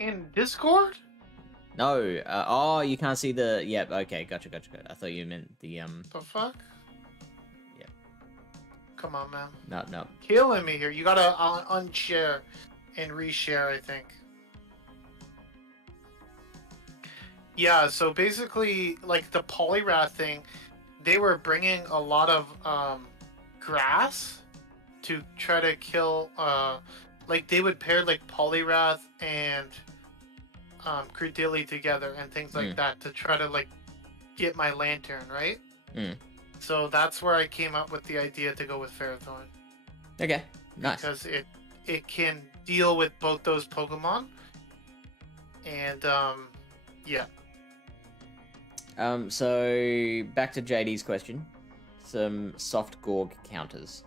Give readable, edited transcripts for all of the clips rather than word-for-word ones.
In Discord? No. Oh, you can't see the. Yep. Okay. Gotcha. I thought you meant the The fuck? Yep. Come on, man. No. Killing me here. You gotta unshare and reshare, I think. Yeah, so basically, like the polyrath thing, they were bringing a lot of grass to try to kill. Like they would pair like polyrath and Credilli together and things like that to try to like get my lantern, right? So that's where I came up with the idea to go with Ferrothorn. Okay, nice. Because it can deal with both those Pokemon. And yeah. So back to JD's question. Some soft Gorg counters.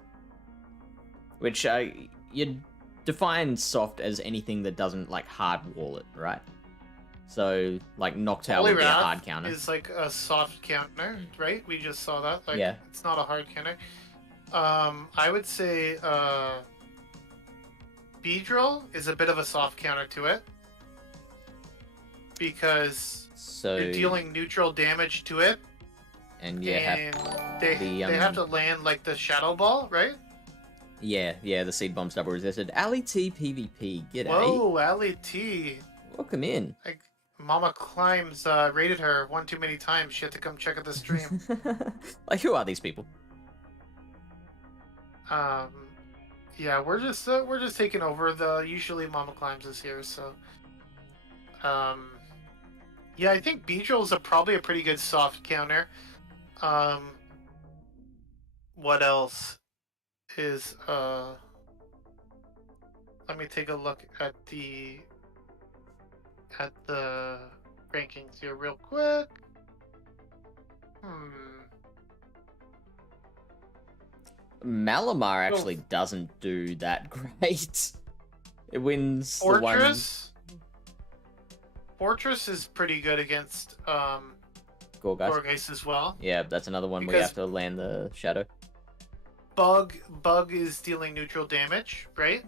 Which you define soft as anything that doesn't like hard wall it, right? So like Noctowl would be a hard counter. Is like a soft counter, right? We just saw that. Like, yeah. It's not a hard counter. I would say Beedrill is a bit of a soft counter to it. Because you're dealing neutral damage to it. And they have to land like the Shadow Ball, right? Yeah, the Seed Bomb's double resisted. Ali T PvP, g'day. Whoa, Ali T. Welcome in. Like, Mamaclimbs raided her one too many times. She had to come check out the stream. Like, who are these people? Yeah, we're just taking over. Usually Mamaclimbs is here, so. Yeah, I think Beedrill is probably a pretty good soft counter. What else is let me take a look at the rankings here real quick. Malamar actually doesn't do that great. It wins Fortress. Fortress is pretty good against Gourgeist as well. Yeah, that's another one where you have to land the shadow. Bug is dealing neutral damage, right?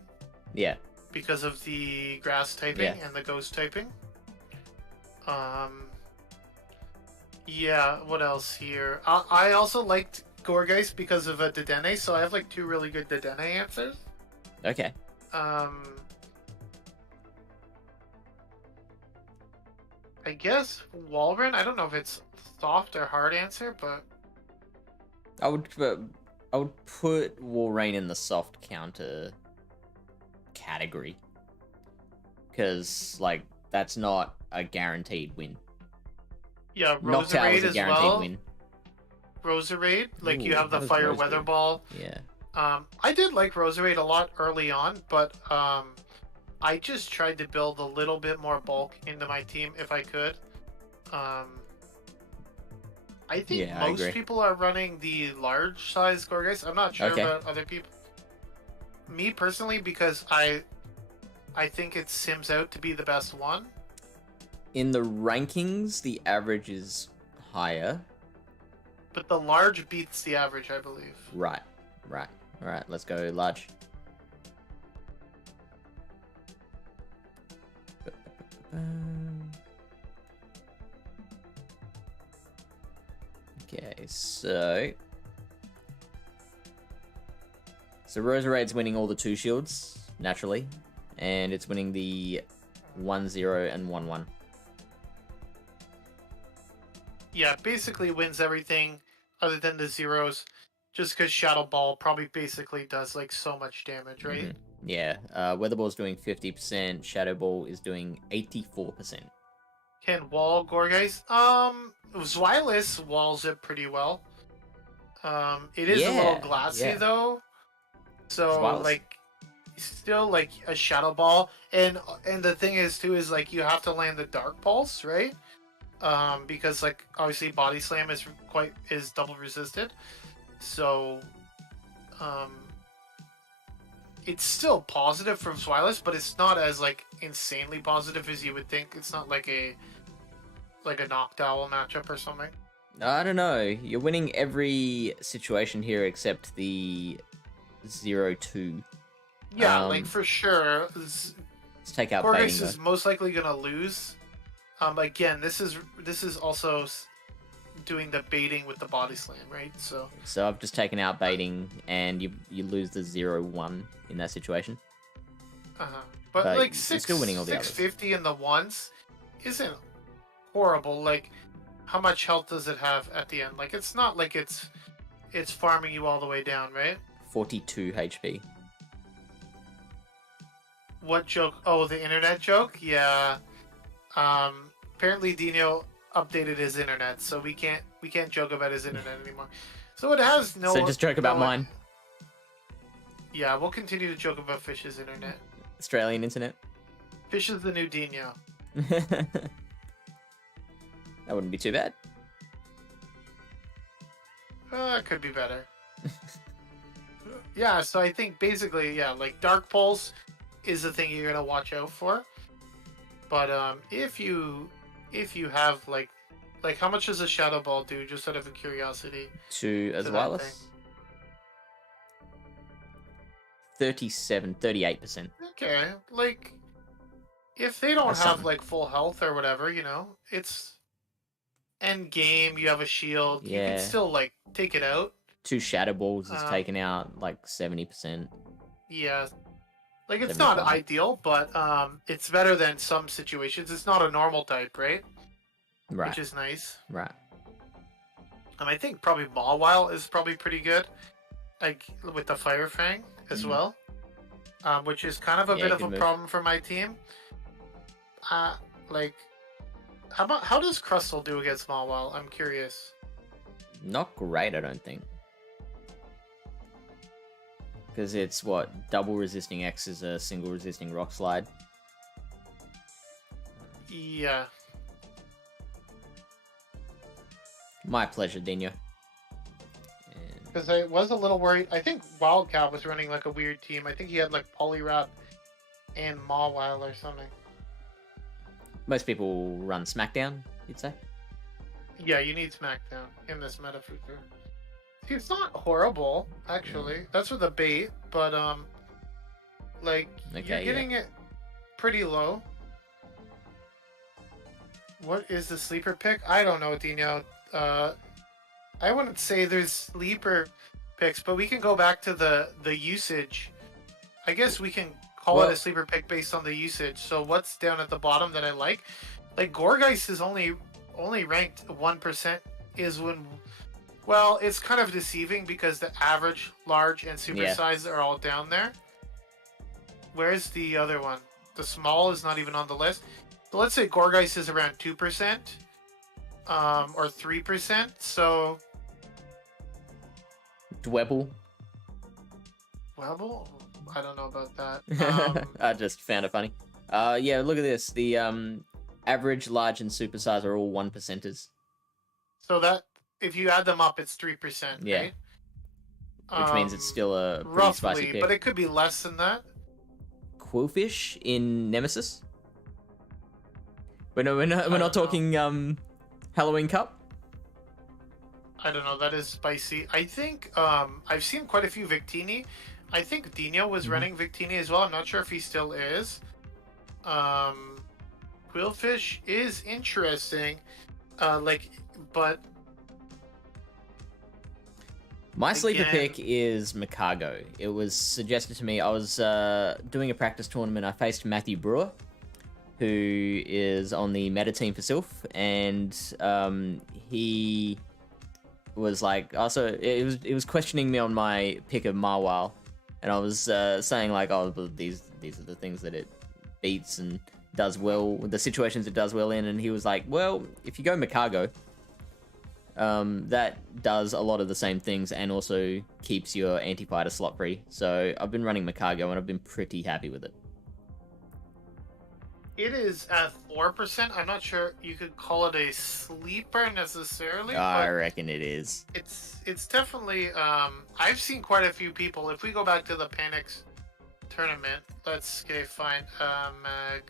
Yeah. Because of the grass typing and the ghost typing. Yeah, what else here? I also liked Gourgeist because of a Dedenne, so I have like 2 really good Dedenne answers. Okay. I guess Walrein, I don't know if it's soft or hard answer, but I would put Walrein in the soft counter category. Because, like, that's not a guaranteed win. Yeah, Roserade is a guaranteed win. Roserade, like you have the Fire Weather Ball. Yeah. I did like Roserade a lot early on, but I just tried to build a little bit more bulk into my team if I could. I think most people are running the large size Gourgeist. I'm not sure about other people. Me personally, because I think it sims out to be the best one. In the rankings, the average is higher. But the large beats the average, I believe. Right. Alright, let's go large. Okay, so Roserade's winning all the 2 shields, naturally, and it's winning the 1-0 and 1-1. Yeah, basically wins everything other than the zeros, just because Shadow Ball probably basically does like so much damage, right? Mm-hmm. Yeah, Weather Ball's doing 50%, Shadow Ball is doing 84%. Can wall Gourgeist? Zweilous walls it pretty well. It is a little glassy though, so Zweilous. Like still like a Shadow Ball, and the thing is too is like you have to land the Dark Pulse, right? Because like obviously Body Slam is double resisted, so it's still positive from Zweilous, but it's not as like insanely positive as you would think. It's not like a Noctowl matchup or something. I don't know. You're winning every situation here except the 0-2. Yeah, like for sure. Let's take out Gorgeous baiting, is though. most likely gonna lose. Again, this is also doing the baiting with the body slam, right? So I've just taken out baiting, and you lose the 0-1 in that situation. but like you're still winning all the others. 650 in the ones isn't horrible. Like, how much health does it have at the end? Like, it's not like it's farming you all the way down, right? 42 HP. What joke? Oh, the internet joke? Yeah. Apparently Dino updated his internet, so we can't joke about his internet anymore. So it has no. So just joke about mine. Yeah, we'll continue to joke about Fish's internet. Australian internet. Fish is the new Dino. That wouldn't be too bad. It could be better. Yeah, so I think basically, yeah, like Dark Pulse is the thing you're gonna watch out for. But if you have like how much does a Shadow Ball do? Just out of curiosity. 2 as wireless. 38%. Okay, like if they don't That's have something. like full health or whatever, you know, it's end game. You have a shield. Yeah. You can still like take it out. 2 Shadow Balls is taken out like 70%. Yeah. Like, it's not 75. ideal, but it's better than some situations. It's not a normal type, right? Right. Which is nice. Right. I think probably Mawile is probably pretty good, like with the Fire Fang as well, which is kind of a bit of a problem for my team. Like, how does Crustle do against Mawile? I'm curious. Not great, I don't think. Because it's what? Double resisting X is a single resisting rock slide. Yeah. My pleasure, Dino. Because I was a little worried. I think Wildcat was running like a weird team. I think he had like Poliwrath and Mawile or something. Most people run Smackdown, you'd say? Yeah, you need Smackdown in this meta for sure. It's not horrible, actually. That's with the bait, but like you're getting it pretty low. What is the sleeper pick? I don't know, Dino. I wouldn't say there's sleeper picks, but we can go back to the usage. I guess we can call it a sleeper pick based on the usage. So what's down at the bottom that I like? Like Gorgeist is only ranked 1% is when. Well, it's kind of deceiving because the average, large, and super size are all down there. Where's the other one? The small is not even on the list. So let's say Gorgeist is around 2%, or 3%. So Dwebble? Webble? I don't know about that. I just found it funny. Yeah, look at this. The average, large, and super size are all 1%ers. So that if you add them up, it's 3%. Yeah. Right? Which means it's still a pretty roughly, spicy pick. But it could be less than that. Quillfish in Nemesis? We're not talking Halloween Cup? I don't know. That is spicy. I think I've seen quite a few Victini. I think Dino was running Victini as well. I'm not sure if he still is. Quillfish is interesting. But my sleeper pick is Makago. It was suggested to me. I was doing a practice tournament. I faced Matthew Brewer, who is on the meta team for Silph, and he was like, also it was questioning me on my pick of Mawile, and I was saying like, oh, these are the things that it beats and does well, the situations it does well in, and he was like, well, if you go Makago, that does a lot of the same things and also keeps your anti-fighter slot free. So I've been running Makago and I've been pretty happy with it. It is at 4%. I'm not sure you could call it a sleeper necessarily. I reckon it is. It's definitely. I've seen quite a few people. If we go back to the Panics tournament, let's find Mag.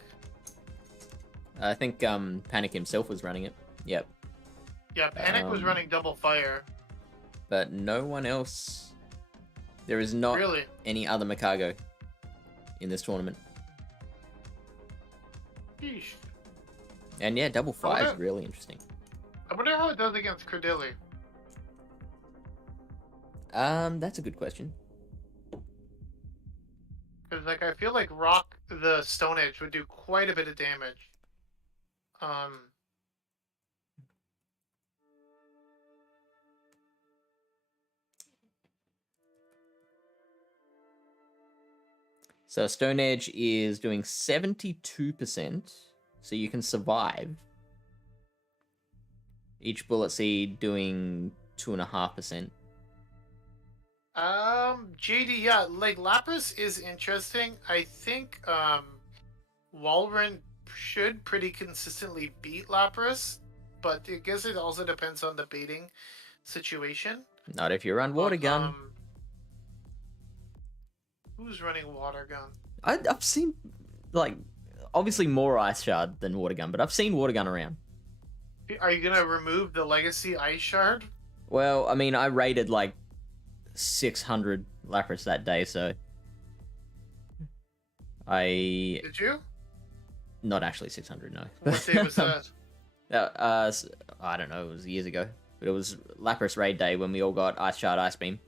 I think Panic himself was running it. Yep. Yeah, Panic was running double fire. But no one else. There is not any other Makago in this tournament. Yeesh. And yeah, double fire is wonder- really interesting. I wonder how it does against Credilli. That's a good question. Because like I feel like Rock the Stone Edge would do quite a bit of damage. So Stone Edge is doing 72%, so you can survive. Each bullet seed doing 2.5%. JD, yeah, like Lapras is interesting. I think Walrein should pretty consistently beat Lapras, but I guess it also depends on the baiting situation. Not if you run Water Gun. Who's running Water Gun? I've seen, like, obviously more Ice Shard than Water Gun, but I've seen Water Gun around. Are you gonna remove the Legacy Ice Shard? Well, I mean, I rated like 600 Lapras that day, so Did you? Not actually 600, no. What day was that? I don't know, it was years ago. But it was Lapras raid day when we all got Ice Shard, Ice Beam.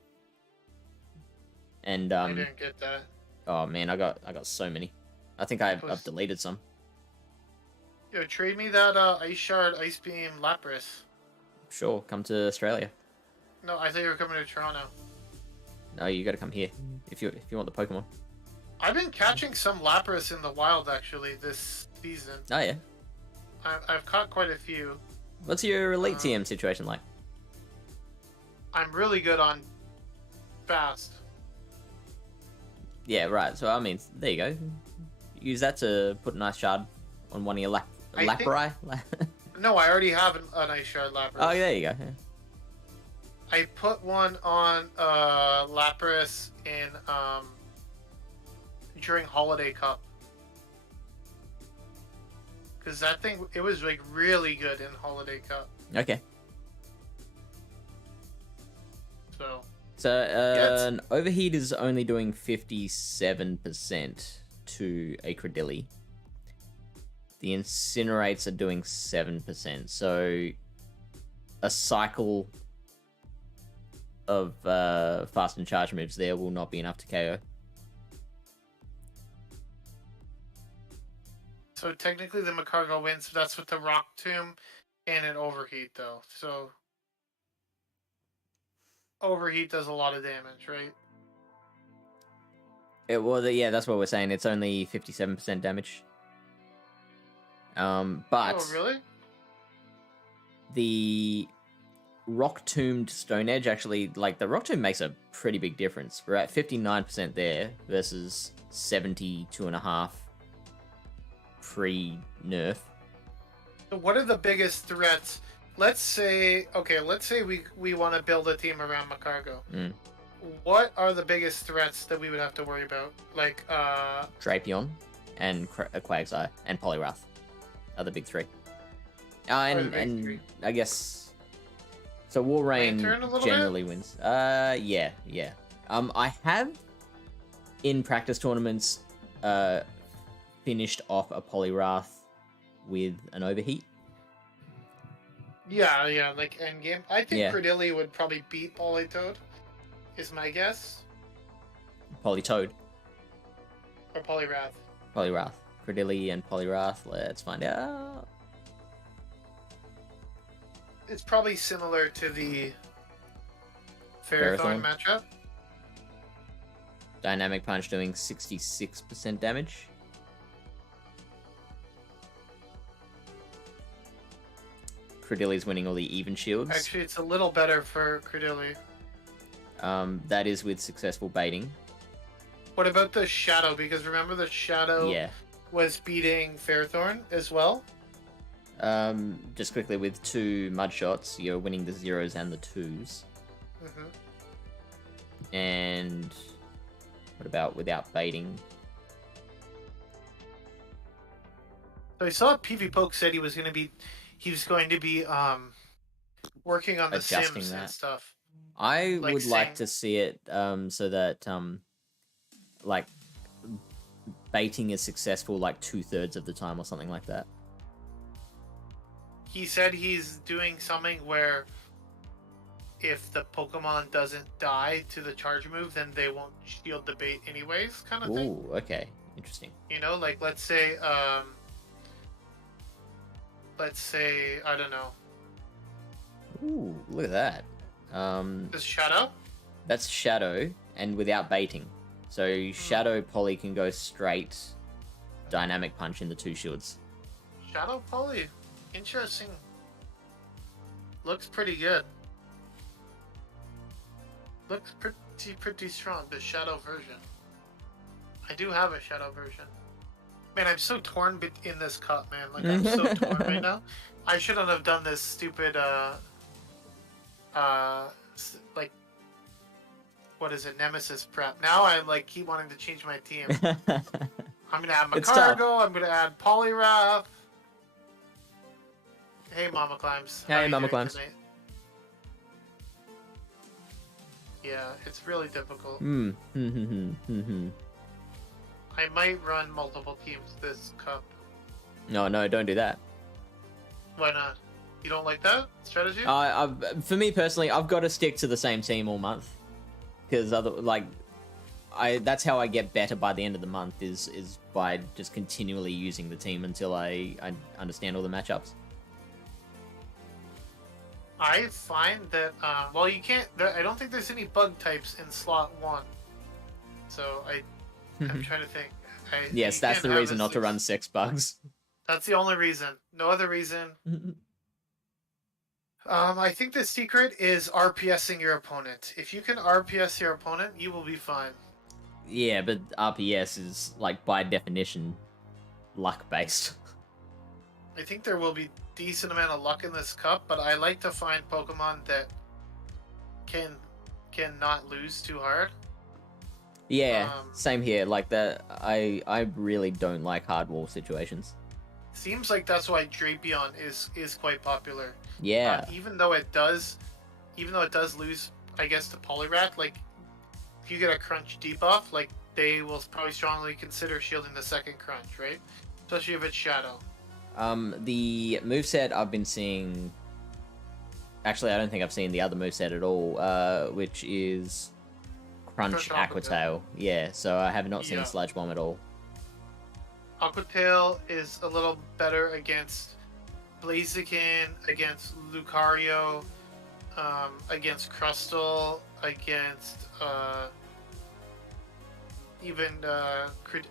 And I didn't get that. oh man, I got so many. I think I've deleted some. Yo, trade me that Ice Shard, Ice Beam, Lapras. Sure, come to Australia. No, I thought you were coming to Toronto. No, you got to come here if you want the Pokemon. I've been catching some Lapras in the wild actually this season. Oh yeah. I've caught quite a few. What's your Elite TM situation like? I'm really good on fast. Yeah, right. So I mean, there you go. Use that to put an Ice Shard on one of your Lapras. No, I already have an Ice Shard Lapras. Oh, there you go. Yeah. I put one on Lapras in during Holiday Cup. Because that thing, it was like really good in Holiday Cup. Okay. So an Overheat is only doing 57% to a Credilli. The Incinerates are doing 7%. So a cycle of fast and charge moves there will not be enough to KO. So technically the Macargo wins, but that's with the Rock Tomb and an Overheat though. So Overheat does a lot of damage, right? Yeah, that's what we're saying. It's only 57% damage. But oh really? The Rock Tombed Stone Edge actually, like, the Rock Tomb makes a pretty big difference. We're at 59% there versus 72.5 pre-nerf. So what are the biggest threats? Let's say we want to build a team around Macargo. What are the biggest threats that we would have to worry about? Like Drapion and Quagsire and Poliwrath are the big three. And I guess so. Walrein generally wins. Yeah. I have in practice tournaments finished off a Poliwrath with an Overheat. Yeah, like endgame. I think Credilli would probably beat Politoed, is my guess. Politoed. Or Poliwrath. Poliwrath. Credilli and Poliwrath. Let's find out. It's probably similar to the Ferrothorn matchup. Dynamic Punch doing 66% damage. Credilli's winning all the even shields. Actually, it's a little better for Credilli. That is with successful baiting. What about the Shadow? Because remember the Shadow was beating Ferrothorn as well? Just quickly, with 2 mud shots, you're winning the 0s and the 2s. And what about without baiting? So I saw PV Poke said he was going to be working on the adjusting sims that and stuff. I would like to see it so that baiting is successful like 2/3 of the time or something like that. He said he's doing something where if the Pokemon doesn't die to the charge move, then they won't shield the bait anyways, kind of thing. Ooh, okay, interesting. You know, like let's say I don't know. Ooh, look at that. This Shadow? That's Shadow and without baiting. So Shadow Poly can go straight Dynamic Punch in the 2 shields. Shadow Poly. Interesting. Looks pretty good. Looks pretty strong, the Shadow version. I do have a Shadow version. Man, I'm so torn in this cup, man. Like, I'm so torn right now. I shouldn't have done this stupid, like, what is it, Nemesis prep. Now I, like, keep wanting to change my team. I'm gonna add Macargo, I'm gonna add Poliwrath. Hey, Mamaclimbs. Hey, Mamaclimbs. Yeah, it's really difficult. I might run multiple teams this cup. No, don't do that. Why not? You don't like that strategy? For me personally, I've got to stick to the same team all month, because that's how I get better by the end of the month is by just continually using the team until I understand all the matchups. I find that well, you can't. I don't think there's any bug types in slot 1, so I'm trying to think. Yes, that's the reason not to run 6 bugs. That's the only reason. No other reason. I think the secret is RPSing your opponent. If you can RPS your opponent, you will be fine. Yeah, but RPS is, like, by definition, luck-based. I think there will be decent amount of luck in this cup, but I like to find Pokemon that can not lose too hard. Yeah, same here. Like that, I really don't like hard wall situations. Seems like that's why Drapion is quite popular. Yeah. Even though it does lose, I guess, to Poliwrath. Like, if you get a Crunch debuff, like they will probably strongly consider shielding the second Crunch, right? Especially if it's Shadow. The moveset I've been seeing... Actually, I don't think I've seen the other moveset at all, which is Crunch Aqua Tail. Yeah, so I have not seen Sludge Bomb at all. Aqua Tail is a little better against Blaziken, against Lucario, against Crustle, against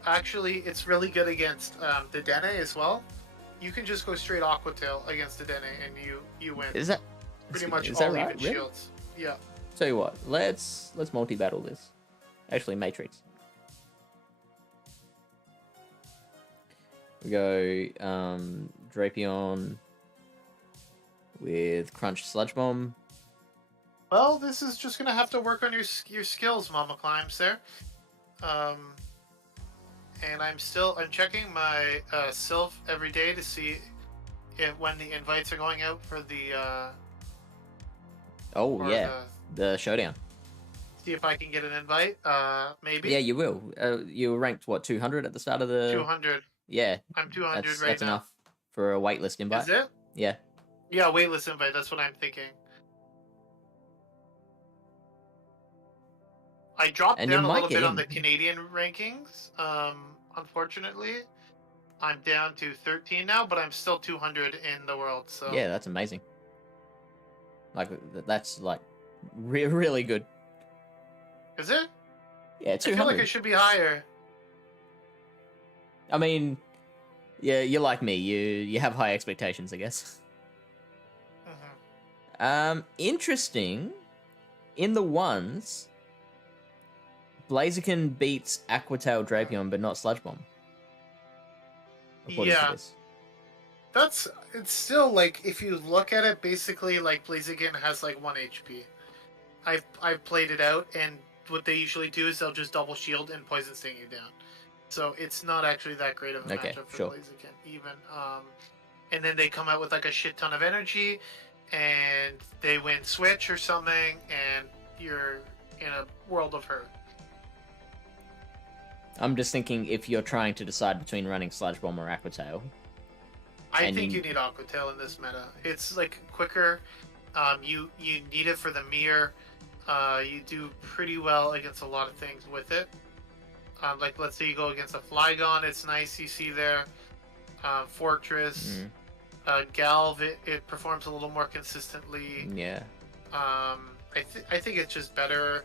actually, it's really good against Dedenne as well. You can just go straight Aqua Tail against Dedenne and you win. Is that pretty much is all that right? even Really? shields? Yeah. Tell you what, let's multi-battle this. Actually, Matrix. We go Drapion with Crunch Sludge Bomb. Well, this is just gonna have to work on your skills, Mamaclimbs there. And I'm checking my Silph every day to see when the invites are going out for the the showdown. See if I can get an invite. Maybe. Yeah, you will. You were ranked what, 200 at the start of the 200. Yeah. I'm 200 right now. That's enough for a waitlist invite. Is it? Yeah. Yeah, waitlist invite. That's what I'm thinking. I dropped down a little bit on the Canadian rankings. Unfortunately, I'm down to 13 now, but I'm still 200 in the world. So yeah, that's amazing. Like that's like really good. Is it? Yeah, 200. I feel like it should be higher. I mean, yeah, you're like me. You have high expectations, I guess. Mm-hmm. Interesting. In the ones, Blaziken beats Aqua Tail Drapion, but not Sludge Bomb. Yeah. It's still like, if you look at it, basically like Blaziken has like 1 HP. I've played it out, and what they usually do is they'll just double shield and poison sting you down. So it's not actually that great of a matchup for Blaziken, even. And then they come out with like a shit ton of energy, and they win switch or something, and you're in a world of hurt. I'm just thinking if you're trying to decide between running Sludge Bomb or Aqua Tail. I think you need Aqua Tail in this meta. It's like quicker. You need it for the mirror. You do pretty well against a lot of things with it. Like let's say you go against a Flygon, it's nice. You see there, Fortress, Galv. It performs a little more consistently. Yeah. I think it's just better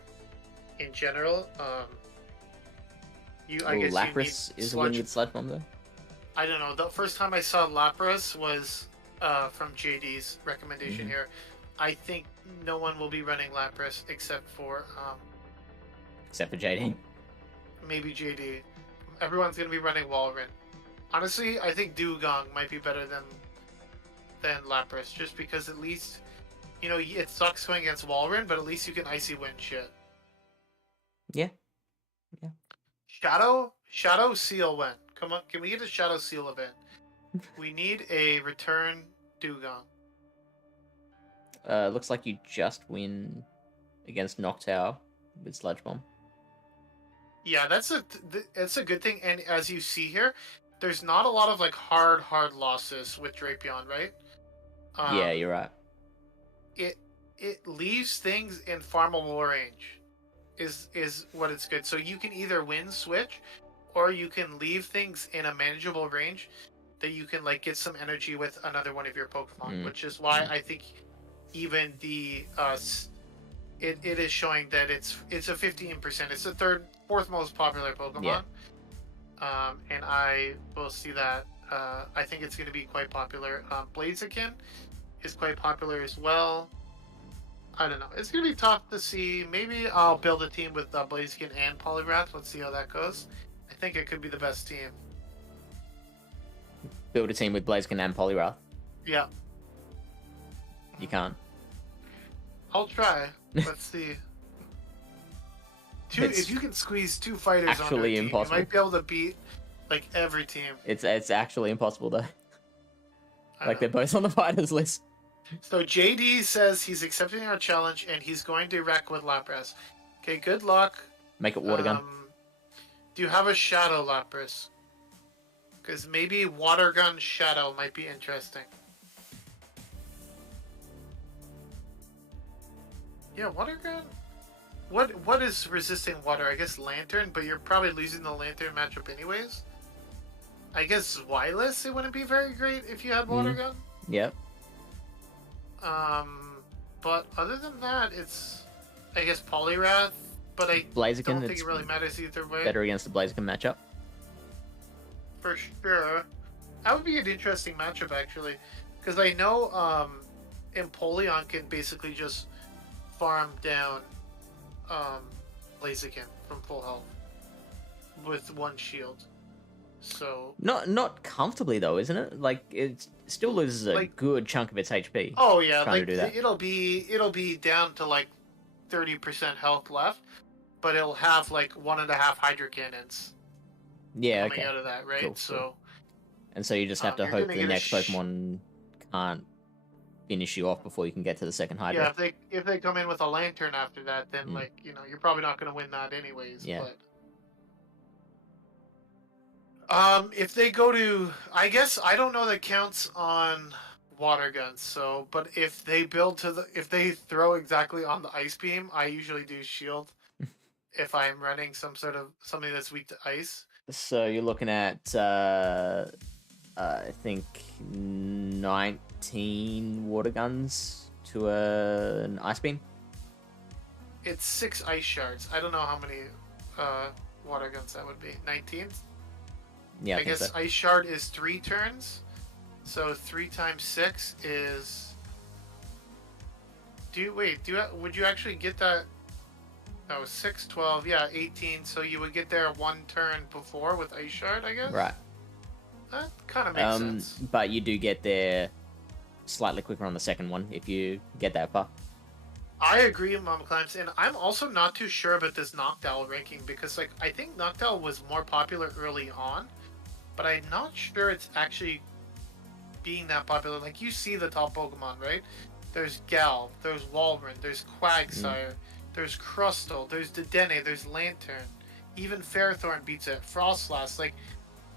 in general. I guess Lapras is winning with Sludge Bomb though. I don't know. The first time I saw Lapras was from JD's recommendation here. I think no one will be running Lapras except for JD. Maybe JD. Everyone's gonna be running Walrein. Honestly, I think Dewgong might be better than Lapras, just because at least it sucks going against Walrein, but at least you can Icy Wind shit. Yeah. Shadow Seal when? Come on, can we get a Shadow Seal event? We need a return Dewgong. Looks like you just win against Noctowl with Sludge Bomb. Yeah, that's a good thing. And as you see here, there's not a lot of like hard losses with Drapion, right? Yeah, you're right. It leaves things in farmable range, is what it's good. So you can either win switch, or you can leave things in a manageable range that you can like get some energy with another one of your Pokemon, which is why I think even the it is showing that it's a 15%. It's the fourth most popular Pokemon. Yeah. And I will see that. I think it's going to be quite popular. Blaziken is quite popular as well. I don't know. It's going to be tough to see. Maybe I'll build a team with Blaziken and Poliwrath. Let's see how that goes. I think it could be the best team. Build a team with Blaziken and Poliwrath? Yeah. You can't. I'll try. Let's see. If you can squeeze two fighters on your team, impossible. You might be able to beat like every team. It's actually impossible though. Like they're both on the fighters list. So JD says he's accepting our challenge and he's going to wreck with Lapras. Okay, good luck. Make it Water Gun. Do you have a Shadow Lapras? Because maybe Water Gun Shadow might be interesting. Yeah, Water Gun? What is resisting water? I guess Lantern, but you're probably losing the Lantern matchup anyways. I guess Zwilus, it wouldn't be very great if you had Water Gun. Yep. But other than that, it's I guess Poliwrath, but I don't think it really matters either way. Better against the Blaziken matchup. For sure. That would be an interesting matchup actually. Because I know Empoleon can basically just farm down Blaziken from full health with one shield. So not comfortably though, isn't it? Like it still loses a good chunk of its HP. Oh yeah, like it'll be down to like 30% health left, but it'll have like 1.5 Hydro Cannons. Yeah, coming out of that, right? Cool, so, cool. And so you just have to hope the next Pokemon can't finish you off before you can get to the second Hydro. Yeah, if they come in with a Lantern after that, then like you're probably not going to win that anyways. Yeah. But if they go to, I guess I don't know that counts on Water Guns. So, but if they if they throw exactly on the Ice Beam, I usually do Shield. If I'm running something that's weak to ice. So you're looking at I think 19 Water Guns to an Ice Beam. It's 6 Ice Shards. I don't know how many Water Guns that would be. 19? Yeah, I guess so. Ice Shard is 3 turns. So 3 times 6 is... would you actually get that? No, 6, 12, yeah, 18. So you would get there 1 turn before with Ice Shard, I guess? Right. That kind of makes sense. But you do get there slightly quicker on the second one if you get that far. I agree, Mamaclimbs, and I'm also not too sure about this Noctowl ranking because, like, I think Noctowl was more popular early on, but I'm not sure it's actually being that popular. Like, you see the top Pokemon, right? There's Galv, there's Walrein, there's Quagsire, there's Crustle, there's Dedenne, there's Lantern. even Ferrothorn beats it. Frostlass, like,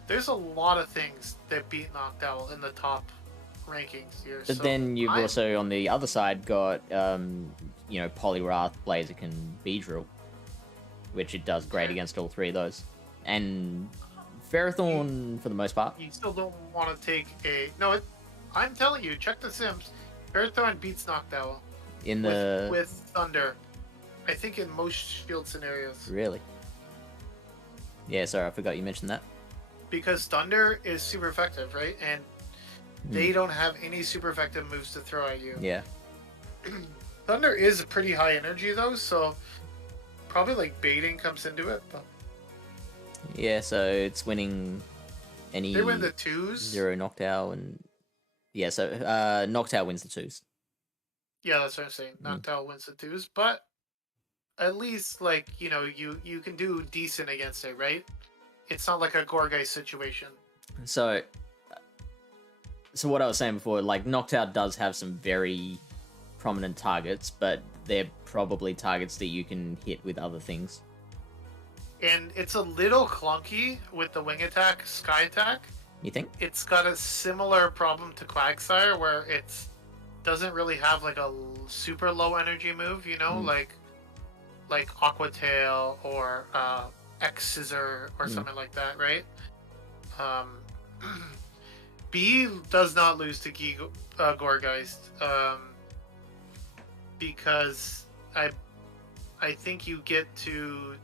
there's a lot of things that beat Noctowl in the top rankings here. But then you've also, on the other side, got, you know, Poliwrath, Blaziken, Beedrill, which it does great against all three of those. And Ferrothorn, for the most part. You still don't want to take a... No, I'm telling you, check the Sims. Ferrothorn beats Noctowl. In the... With Thunder. I think in most shield scenarios. Really? Yeah, sorry, I forgot you mentioned that. Because Thunder is super effective, right? And they don't have any super effective moves to throw at you. Yeah. Thunder is pretty high energy, though, so probably, like, baiting comes into it. But... Yeah, so it's winning any... They win the 2s. 0 Noctowl, and... Yeah, so Noctowl wins the 2s. Yeah, that's what I'm saying. Noctowl wins the 2s, but at least, like, you know, you can do decent against it, right? It's not like a Gorgeist situation. So what I was saying before, like, Noctowl does have some very prominent targets, but they're probably targets that you can hit with other things. And it's a little clunky with the wing attack, sky attack. You think? It's got a similar problem to Quagsire, where it doesn't really have, like, a super low energy move, you know? Like Aqua Tail or X-Scissor or something like that, right? B does not lose to Gorgeist, because I think you get to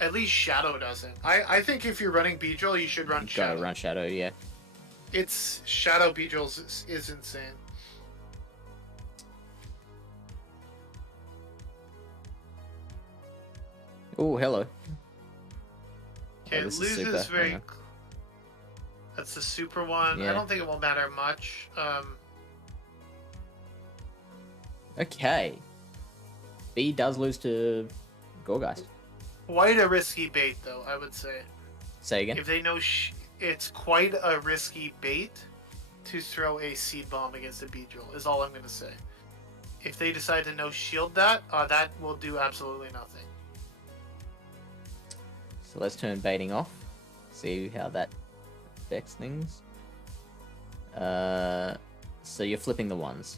at least Shadow doesn't. I think if you're running Beedrill, you should run Shadow. Gotta run Shadow, yeah. It's Shadow Beedrills is insane. Oh, hello. Okay, it loses very... That's the super one. Yeah. I don't think it will matter much. Okay. B does lose to Gorgeist. Quite a risky bait, though, I would say. Say again? If they know it's quite a risky bait to throw a Seed Bomb against a Beedrill, is all I'm going to say. If they decide to no-shield that, that will do absolutely nothing. So let's turn baiting off. See how that affects things. So you're flipping the 1s.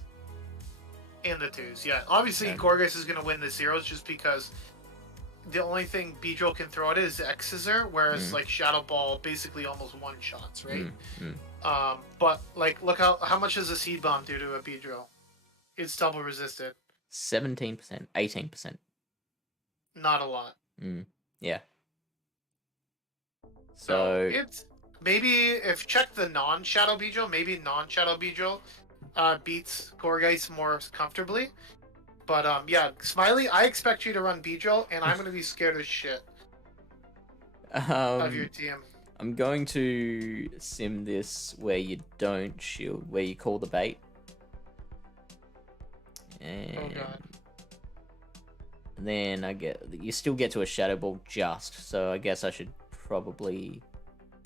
And the 2s, yeah. Obviously, Gorgeist is going to win the 0s just because the only thing Beedrill can throw at it is X-Scissor, whereas like Shadow Ball basically almost one-shots, right? But like, look how much does a Seed Bomb do to a Beedrill? It's double resisted. 17%, 18%. Not a lot. Yeah. So it's maybe if check the non-Shadow Beedrill, maybe non-Shadow Beedrill beats Gorgeist more comfortably. But yeah, Smiley, I expect you to run Beedrill, and I'm gonna be scared as shit of your team. I'm going to sim this where you don't shield, where you call the bait. And oh god. Then you still get to a Shadow Ball just, so I guess I should probably...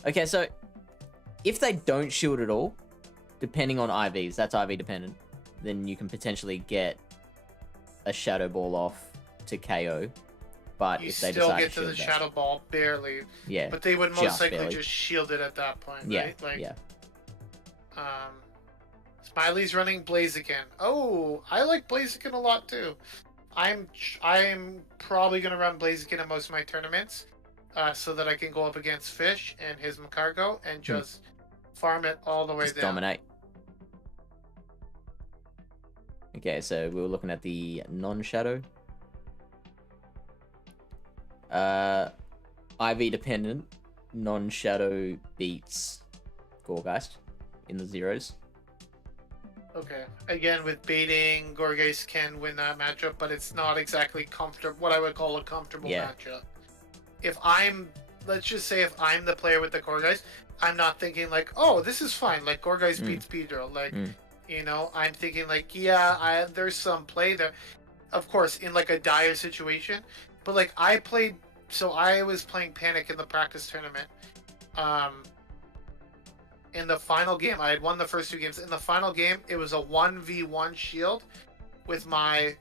Okay, so if they don't shield at all, depending on IVs, that's IV dependent, then you can potentially get a Shadow Ball off to KO. But you if they still decide get to the Shadow Ball barely. Yeah. But they would most likely barely. just shield it at that point, yeah, right? Like, yeah. Smiley's running Blaziken. Oh, I like Blaziken a lot too. I'm probably gonna run Blaziken in most of my tournaments, so that I can go up against Fish and his Macargo and just farm it all the way just down. Dominate. Okay, so we were looking at the non-Shadow. IV dependent, non-Shadow beats Gorgeist in the 0s. Okay. Again, with baiting, Gorgeist can win that matchup, but it's not exactly comfortable. What I would call a comfortable matchup. Let's just say if I'm the player with the Gorgeist, I'm not thinking like, oh, this is fine. Like Gorgeist beats Beedrill. Like, you know, I'm thinking like, yeah, there's some play there. Of course, in like a dire situation, but like I was playing Panic in the practice tournament. In the final game, I had won the first 2 games. In the final game, it was a 1v1 shield with my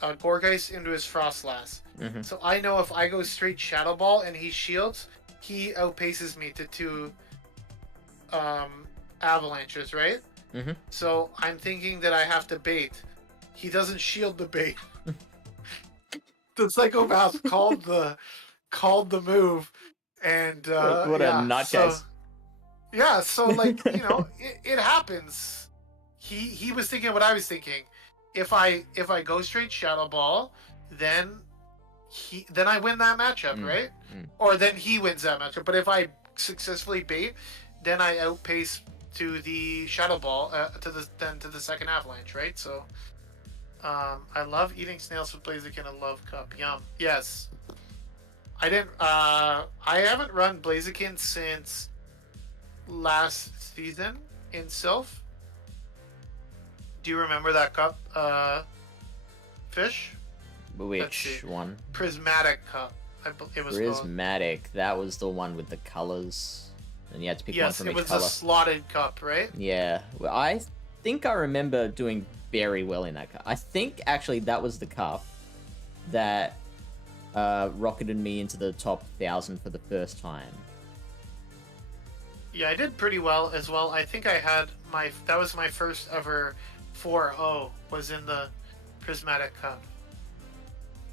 Gorgeist into his Frostlass. Mm-hmm. So I know if I go straight Shadow Ball and he shields, he outpaces me to 2 avalanches, right? Mm-hmm. So I'm thinking that I have to bait. He doesn't shield the bait. The Psychopath called the move, and What a yeah, so nutcase. yeah, so like it happens. He was thinking what I was thinking. If I go straight Shadow Ball, then I win that matchup, right? Or then he wins that matchup. But if I successfully bait, then I outpace to the Shadow Ball to the second Avalanche, right? So I love eating snails with Blaziken and love cup. Yum. Yes. I didn't. I haven't run Blaziken since last season in Silph. Do you remember that cup, Fish? Which one? Prismatic cup. It was Prismatic. That was the one with the colors, and you had to pick one from each color. Yes, it was a slotted cup, right? Yeah. Well, I think I remember doing very well in that cup. I think actually that was the cup that rocketed me into the top 1,000 for the first time. Yeah, I did pretty well as well. I think I had that was my first ever 4-0 was in the Prismatic Cup.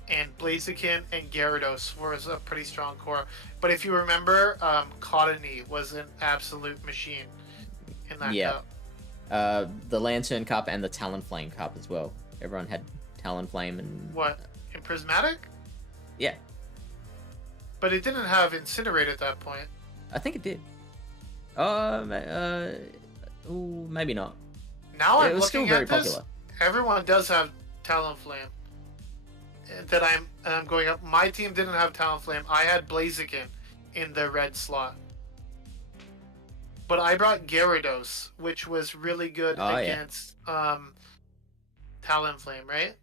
And Blaziken and Gyarados was a pretty strong core. But if you remember, Cottony was an absolute machine in that cup. The Lantern Cup and the Talonflame Cup as well. Everyone had Talonflame and... What? In Prismatic? Yeah. But it didn't have Incinerate at that point. I think it did. Maybe not. Now it I'm was still looking very at this. popular. Everyone does have Talonflame. That I'm going up. My team didn't have Talonflame. I had Blaziken in the red slot. But I brought Gyarados, which was really good against Talonflame, right?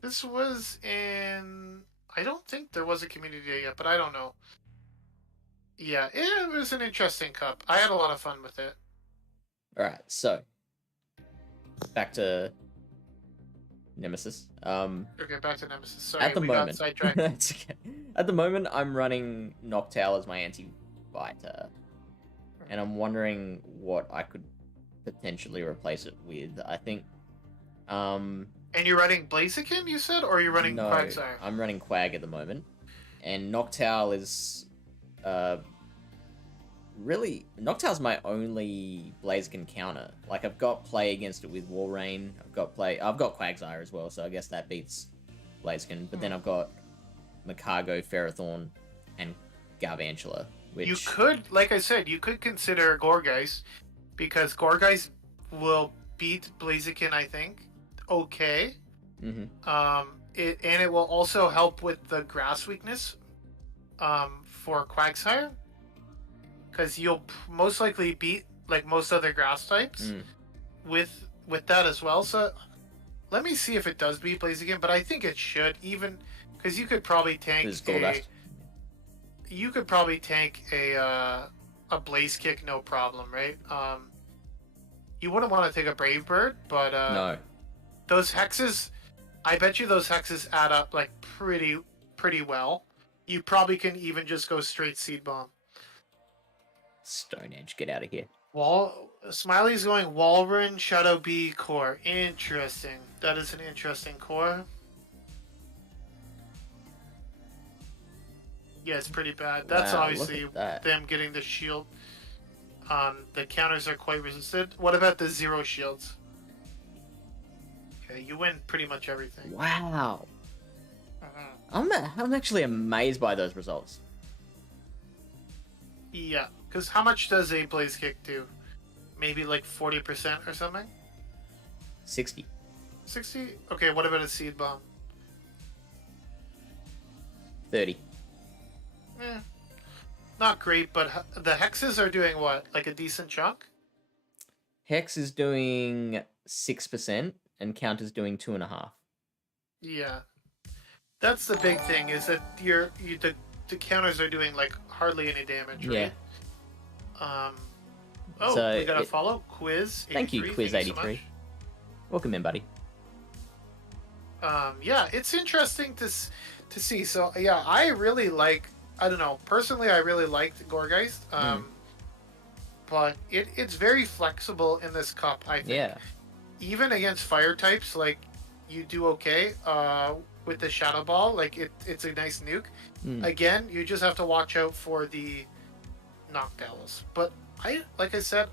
This was in... I don't think there was a community day yet, but I don't know. Yeah, it was an interesting cup. I had a lot of fun with it. Alright, so back to Nemesis. Okay, back to Nemesis. Sorry, at the moment, got sidetracked. It's okay. At the moment, I'm running Noctowl as my anti-biter, and I'm wondering what I could potentially replace it with. I think. And you're running Blaziken, you said, or you're running Quagsire? I'm running Quag at the moment, and Noctowl is really, Noctowl's my only Blaziken counter. Like, I've got play against it with Walrein. I've got Quagsire as well, so I guess that beats Blaziken. But then I've got Macargo, Ferrothorn, and Garvantula, which... You could, like I said, you could consider Gorgeist, because Gorgeist will beat Blaziken, I think. Okay. Mm-hmm. It will also help with the grass weakness for Quagsire. Because you'll most likely beat like most other grass types with that as well. So let me see if it does beat Blaziken, but I think it should, even because you could probably tank a Blaze Kick, no problem, right? You wouldn't want to take a Brave Bird, but no. Those hexes, I bet you those hexes add up like pretty well. You probably can even just go straight Seed Bomb. Stone Edge, get out of here. Smiley's going Walrein, Shadow Bee, core. Interesting. That is an interesting core. Yeah, it's pretty bad. That's obviously them getting the shield. The counters are quite resistant. What about the 0 shields? Okay, you win pretty much everything. Wow. I'm actually amazed by those results. Yeah, because how much does a Blaze Kick do? Maybe like 40% or something? 60. 60? Okay, what about a Seed Bomb? 30. Not great, but the hexes are doing what? Like a decent chunk? Hex is doing 6%, and Counter's doing 2.5%. Yeah. That's the big thing, is that the counters are doing like hardly any damage, right? Yeah. So we got a follow quiz. Thank you, Quiz83. Welcome in, buddy. Yeah, it's interesting to see. So yeah, I really like. I don't know. Personally, I really liked Gorgeist. Mm. But it's very flexible in this cup. I think Yeah. even against fire types, like you do okay. With the Shadow Ball, like it's a nice nuke. Mm. Again, you just have to watch out for the Noctowls. But like I said,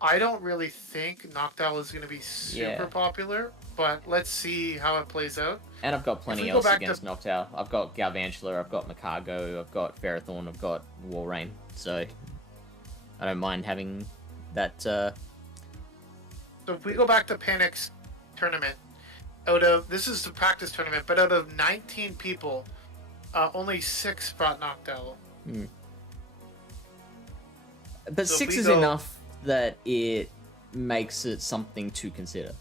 I don't really think Noctowl is going to be super Yeah. popular. But let's see how it plays out. And I've got If plenty we go else back against to Noctowl. I've got Galvantula, I've got Macargo, I've got Ferrothorn, I've got Walrein. So I don't mind having that. So if we go back to Panic's tournament, this is the practice tournament, but out of 19 people, only 6 brought Noctowl. But So if 6 we is go- enough that it makes it something to consider.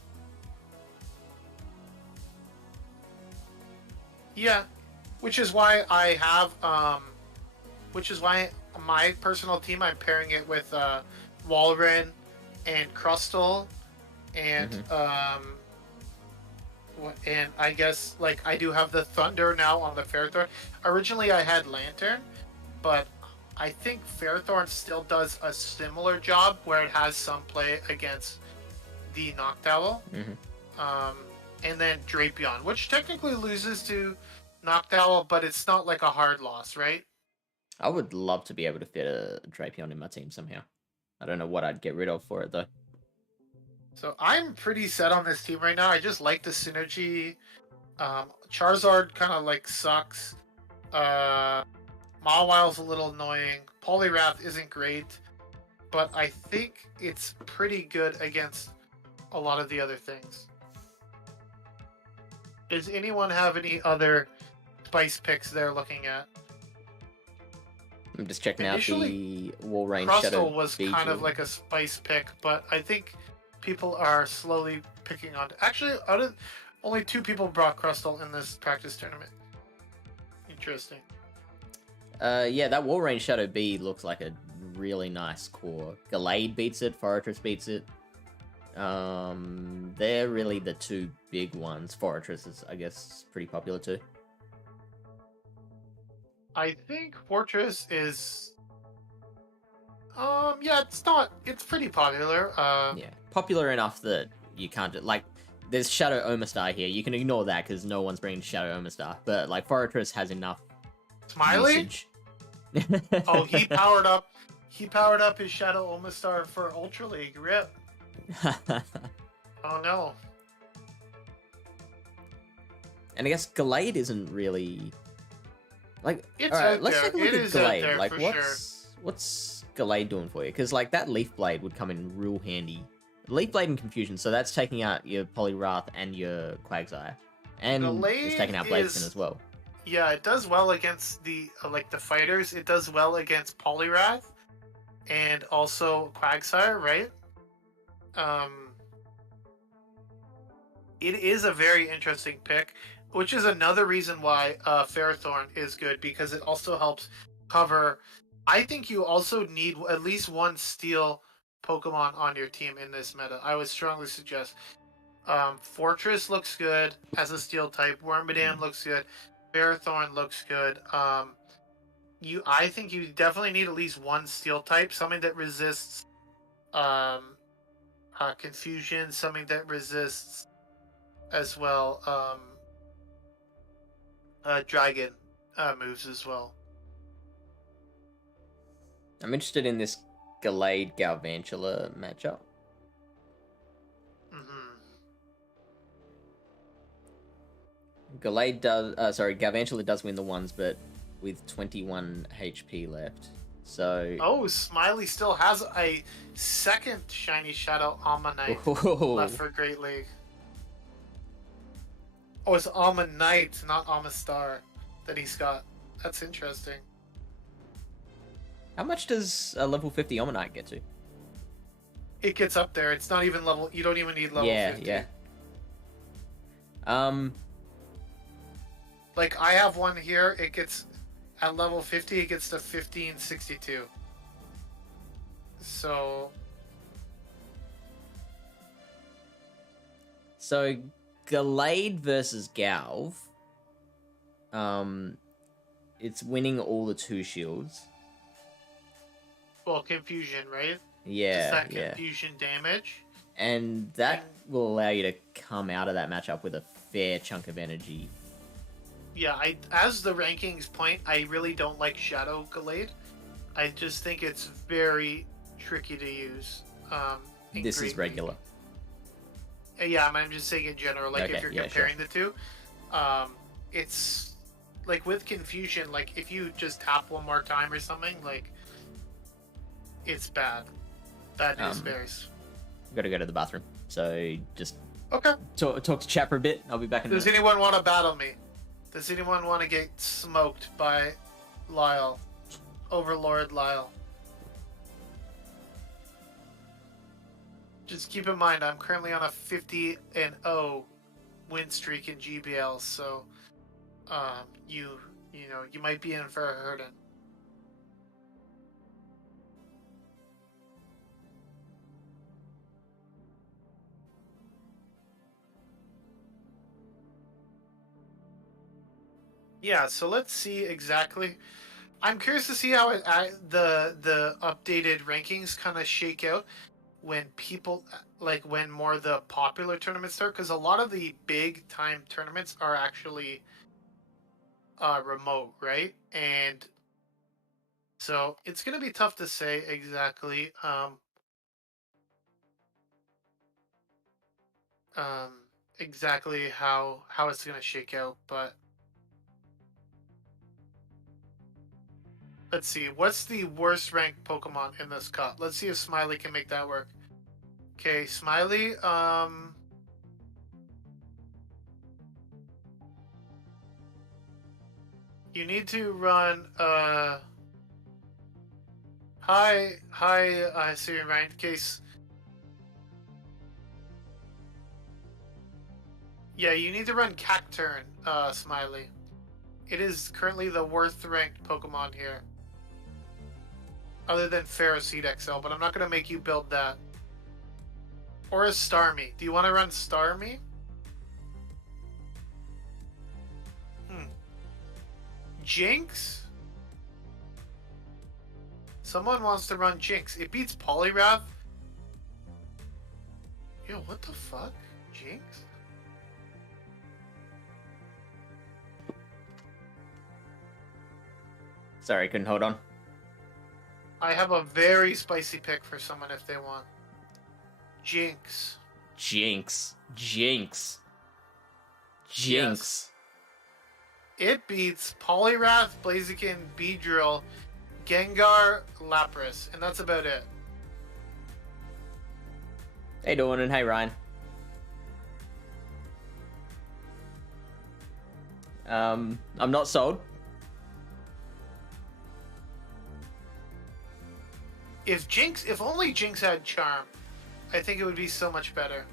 Yeah, which is why I have, which is why my personal team, I'm pairing it with Walrein and Crustle, and and I guess like I do have the Thunder now on the Ferrothorn. Originally, I had Lantern, but I think Ferrothorn still does a similar job where it has some play against the Noctowl. And then Drapion, which technically loses to Noctowl, but it's not like a hard loss, right? I would love to be able to fit a Drapion in my team somehow. I don't know what I'd get rid of for it though. So I'm pretty set on this team right now. I just like the synergy. Charizard kind of like sucks. Mawile's a little annoying. Poliwrath isn't great, but I think it's pretty good against a lot of the other things. Does anyone have any other spice picks they're looking at? I'm just checking Initially, out the Walrein Shadow Crustle was Beetle. kind of like a spice pick, but I think people are slowly picking on. Actually, out of only 2 people brought Crustle in this practice tournament. Interesting. Yeah, that Walrein Shadow Bee looks like a really nice core. Gallade beats it, Forretress beats it. They're really the 2 big ones. Forretress is, I guess, pretty popular too. I think Fortress is. Yeah, it's pretty popular. Yeah, popular enough that you can't like. There's Shadow Omastar here. You can ignore that because no one's bringing Shadow Omastar. But like Forretress has enough Smiley. usage. Oh, he powered up. He powered up his Shadow Omastar for Ultra League. Rip. Oh no. And I guess Gallade isn't really like. It's all right, out let's there. take a look It at is out Gallade. there Like, for what's Gallade doing for you? Because like that Leaf Blade would come in real handy. Leaf Blade and Confusion, so that's taking out your Poliwrath and your Quagsire, and it's taking out Bladeskin as well. Yeah, it does well against the like the fighters. It does well against Poliwrath and also Quagsire, right? It is a very interesting pick, which is another reason why Ferrothorn is good because it also helps cover. I think you also need at least one Steel Pokemon on your team in this meta. I would strongly suggest. Fortress looks good as a Steel type. Wormadam looks good. Ferrothorn looks good. I think you definitely need at least one Steel type, something that resists Confusion, something that resists as well Dragon moves as well. I'm interested in this Gallade Galvantula matchup. Gallade does, Galvantula does win the ones, but with 21 HP left. So. Oh, Smiley still has a second Shiny Shadow Ammonite left for Great League. Oh, it's Ammonite, not Amistar, that he's got. That's interesting. How much does a level 50 Ammonite get to? It gets up there. It's not even level. You don't even need level 50. Yeah. Like I have one here. It gets at level 50. It gets to 1562. So Gallade versus Galv. It's winning all the 2 shields. Well, confusion, right? Just Yeah, that yeah. confusion damage. And that will allow you to come out of that matchup with a fair chunk of energy. Yeah, as the rankings point, I really don't like Shadow Gallade. I just think it's very tricky to use. This is regular. Yeah, I'm just saying in general, like if you're comparing the two, it's like with confusion, like if you just tap one more time or something, like it's bad. That is very. Gotta go to the bathroom, so just okay. Talk to chat for a bit. I'll be back in a minute. Does anyone want to battle me? Does anyone want to get smoked by Lyle, Overlord Lyle? Just keep in mind, I'm currently on a 50-0 win streak in GBL, so you might be in for a hurting. Yeah, so let's see exactly. I'm curious to see how the updated rankings kind of shake out when people, like when more of the popular tournaments start, because a lot of the big time tournaments are actually remote, right? And so it's gonna be tough to say exactly exactly how it's gonna shake out, but let's see. What's the worst ranked Pokemon in this cup? Let's see if Smiley can make that work. Okay, Smiley. You need to run. Hi. I see your ranked case. Yeah, you need to run Cacturn, Smiley. It is currently the worst ranked Pokemon here. Other than Ferroseed XL, but I'm not going to make you build that. Or a Starmie. Do you want to run Starmie? Jinx? Someone wants to run Jinx. It beats Poliwrath. Yo, what the fuck? Jinx? Sorry, couldn't hold on. I have a very spicy pick for someone if they want. Jinx. Jinx. Yes. It beats Poliwrath, Blaziken, Beedrill, Gengar, Lapras, and that's about it. Hey Dawn and hey Ryan. I'm not sold. If only Jinx had Charm, I think it would be so much better.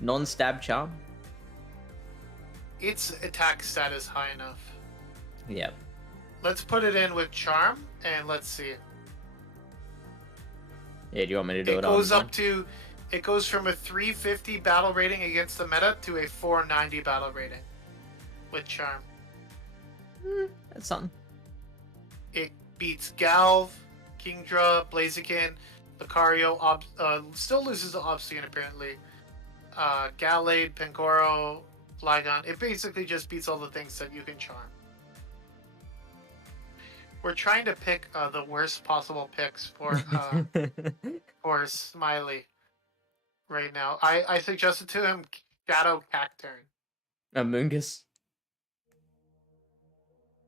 Non-stab charm? Its attack stat is high enough. Yep. Let's put it in with Charm, and let's see. Yeah, do you want me to do it? It goes from a 350 battle rating against the meta to a 490 battle rating with Charm. That's something. It beats Galv, Kingdra, Blaziken, Lucario, still loses to Obsidian apparently. Gallade, Pangoro, Flygon. It basically just beats all the things that you can charm. We're trying to pick the worst possible picks for Smiley right now. I suggested to him Shadow Cacturn. Amoonguss.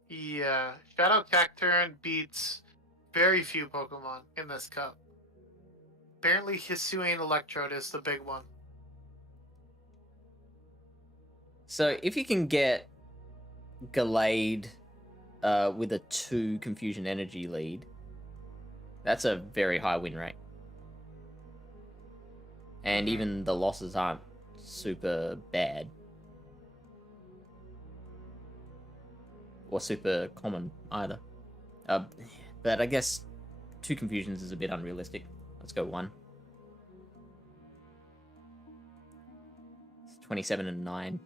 Yeah, Shadow Cacturn beats very few Pokemon in this cup. Apparently Hisuian Electrode is the big one. So if you can get Gallade with a 2 Confusion Energy lead, that's a very high win rate. And even the losses aren't super bad. Or super common either. But I guess 2 Confusions is a bit unrealistic. Let's go 1. It's 27 and 9.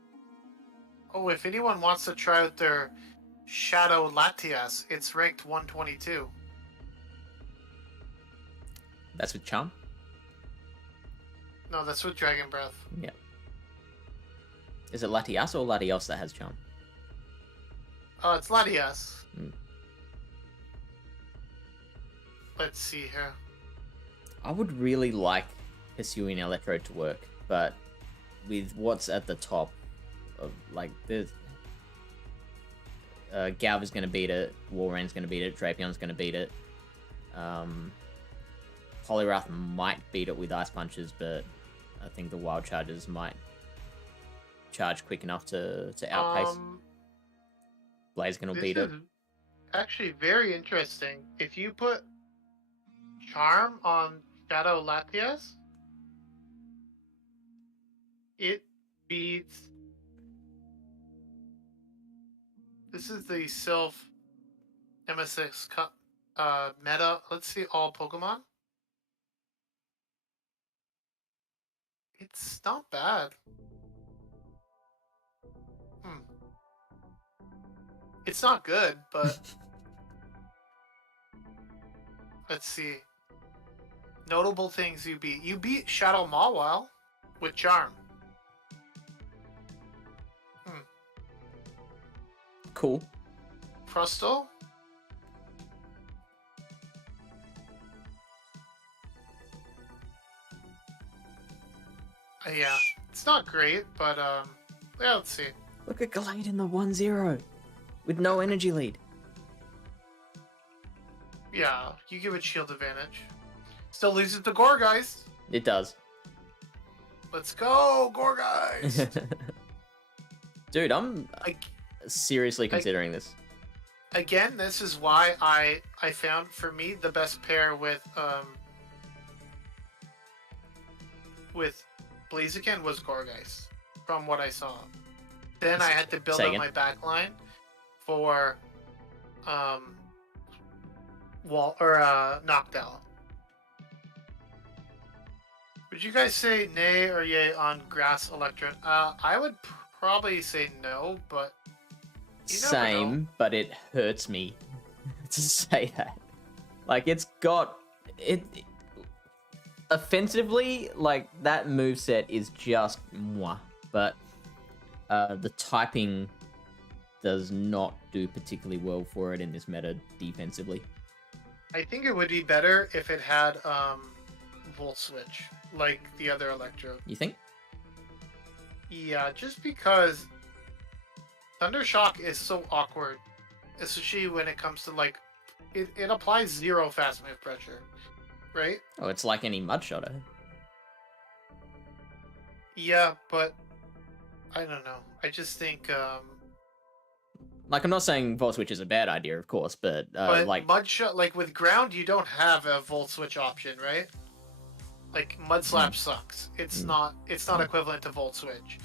Oh, if anyone wants to try out their Shadow Latias, it's ranked 122. That's with Charm? No, that's with Dragon Breath. Yeah. Is it Latias or Latios that has Charm? Oh, it's Latias. Mm. Let's see here. I would really like Pursuing Electrode to work, but with what's at the top of, like, there's... Galva's going to beat it, Walrein's going to beat it, Drapion's going to beat it. Poliwrath might beat it with Ice Punches, but I think the Wild Chargers might charge quick enough to outpace. Blaziken will beat it. Actually very interesting. If you put Charm on Shadow Latias, it beats... This is the Silph Nemesis meta. Let's see all Pokemon. It's not bad. It's not good, but... Let's see. Notable things you beat. You beat Shadow Mawile with Charm. Cool. Frosto? Yeah, it's not great, but yeah, let's see. Look at Gallade in the 1-0 with no energy lead. Yeah, you give it shield advantage. Still loses to Gourgeist. It does. Let's go, Gourgeist! Dude, I'm seriously considering this. Again, this is why I found, for me, the best pair with Blaziken was Gourgeist, from what I saw. Then I had to build up my backline for Noctowl. Would you guys say nay or yay on Grass Electrode? I would probably say no, but same, but it hurts me to say that. Like, it's got it offensively, like, that moveset is just mwah, but the typing does not do particularly well for it in this meta defensively. I think it would be better if it had Volt Switch, like the other Electrode. You think? Yeah, just because Thundershock is so awkward, especially when it comes to, like, it applies 0 fast move pressure, right? Oh, it's like any Mudshotter. Yeah, but I don't know. I just think like, I'm not saying Volt Switch is a bad idea, of course, but like Mudshot, like with ground, you don't have a Volt Switch option, right? Like Mud Slap sucks. It's not equivalent to Volt Switch.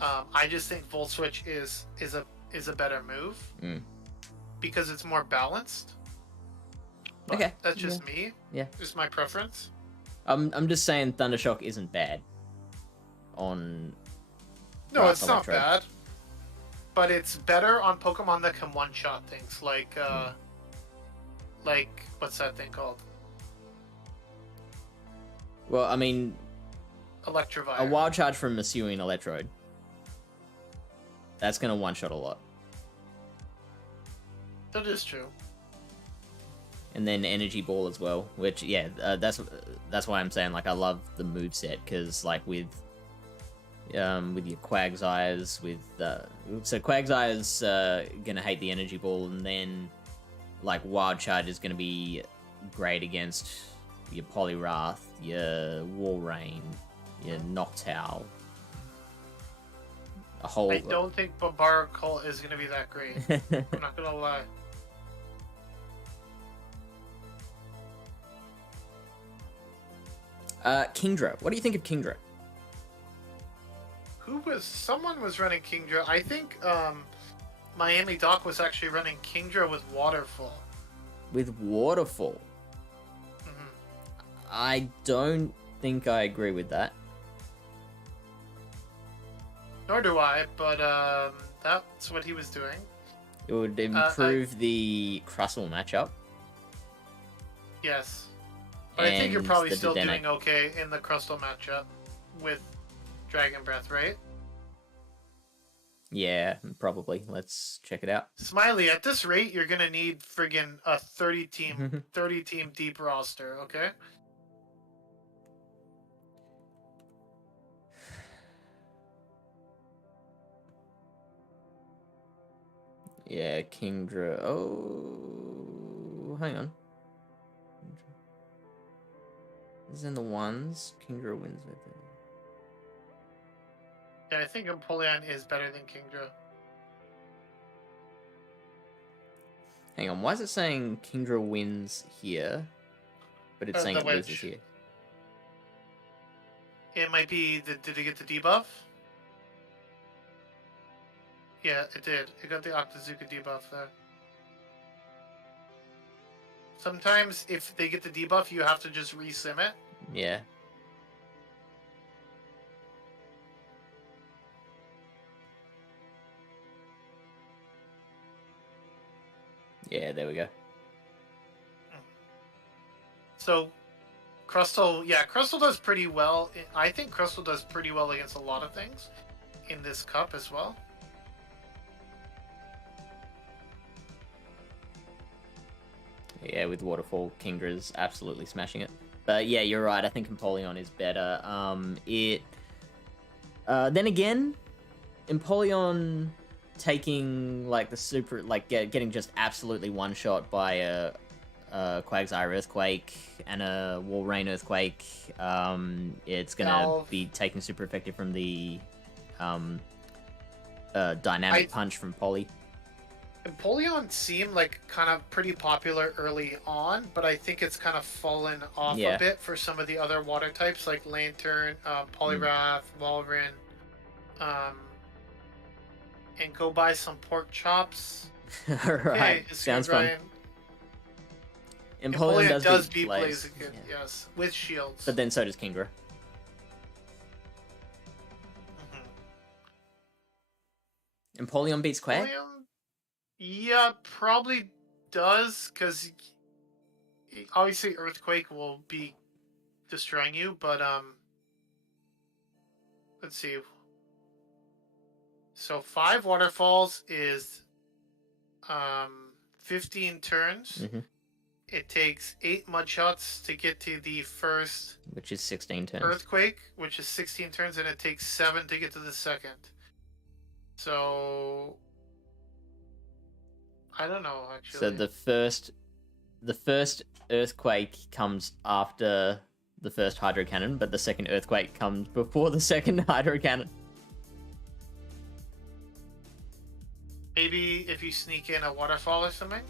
I just think Volt Switch is a better move because it's more balanced. But okay, that's just me. Yeah, just my preference. I'm just saying Thundershock isn't bad. On no, it's not bad, but it's better on Pokemon that can one-shot things, like what's that thing called? Well, I mean, Electivire. A Wild Charge from Pursuing Electrode. That's gonna one-shot a lot. That is true. And then Energy Ball as well, which, yeah, that's why I'm saying, like, I love the moveset, because, like, with your Quagsires, so Quagsire's gonna hate the Energy Ball, and then, like, Wild Charge is gonna be great against your Poliwrath, your Walrein, your Noctowl. I don't think Barbaracle is gonna be that great. I'm not gonna lie. Kingdra. What do you think of Kingdra? Someone was running Kingdra. I think Miami Doc was actually running Kingdra with Waterfall. With Waterfall? I don't think I agree with that. Nor do I, but that's what he was doing. It would improve the Crustle matchup. Yes. But I think you're probably still doing okay in the Crustle matchup with Dragon Breath, right? Yeah, probably. Let's check it out. Smiley, at this rate, you're gonna need friggin' a 30 team deep roster, okay? Yeah, Kingdra. Oh, hang on. This is in the ones. Kingdra wins with it. Yeah, I think Empoleon is better than Kingdra. Hang on, why is it saying Kingdra wins here, but it's saying it loses here? It might be did it get the debuff? Yeah, it did. It got the Octazooka debuff there. Sometimes if they get the debuff, you have to just resim it. Yeah. Yeah, there we go. So, Crustle does pretty well. I think Crustle does pretty well against a lot of things in this cup as well. Yeah, with Waterfall, Kingdra's absolutely smashing it. But yeah, you're right. I think Empoleon is better. Then again, Empoleon taking like the super, like getting just absolutely one shot by a Quagsire Earthquake and a Walrein Earthquake. It's gonna be taking super effective from the dynamic punch from Poly. Empoleon seemed like kind of pretty popular early on, but I think it's kind of fallen off a bit for some of the other water types like Lantern, Poliwrath, Walrein, and go buy some pork chops. Right, sounds fun. Empoleon does beat Blaziken, yes, with shields. But then so does Kingdra. Empoleon beats Quag? Yeah, probably does, because obviously Earthquake will be destroying you, but let's see. So 5 waterfalls is 15 turns. Mm-hmm. It takes 8 mud shots to get to the first, which is 16 turns. Earthquake, which is 16 turns, and it takes 7 to get to the second. So I don't know, actually. So the first Earthquake comes after the first Hydro Cannon, but the second Earthquake comes before the second Hydro Cannon. Maybe if you sneak in a waterfall or something?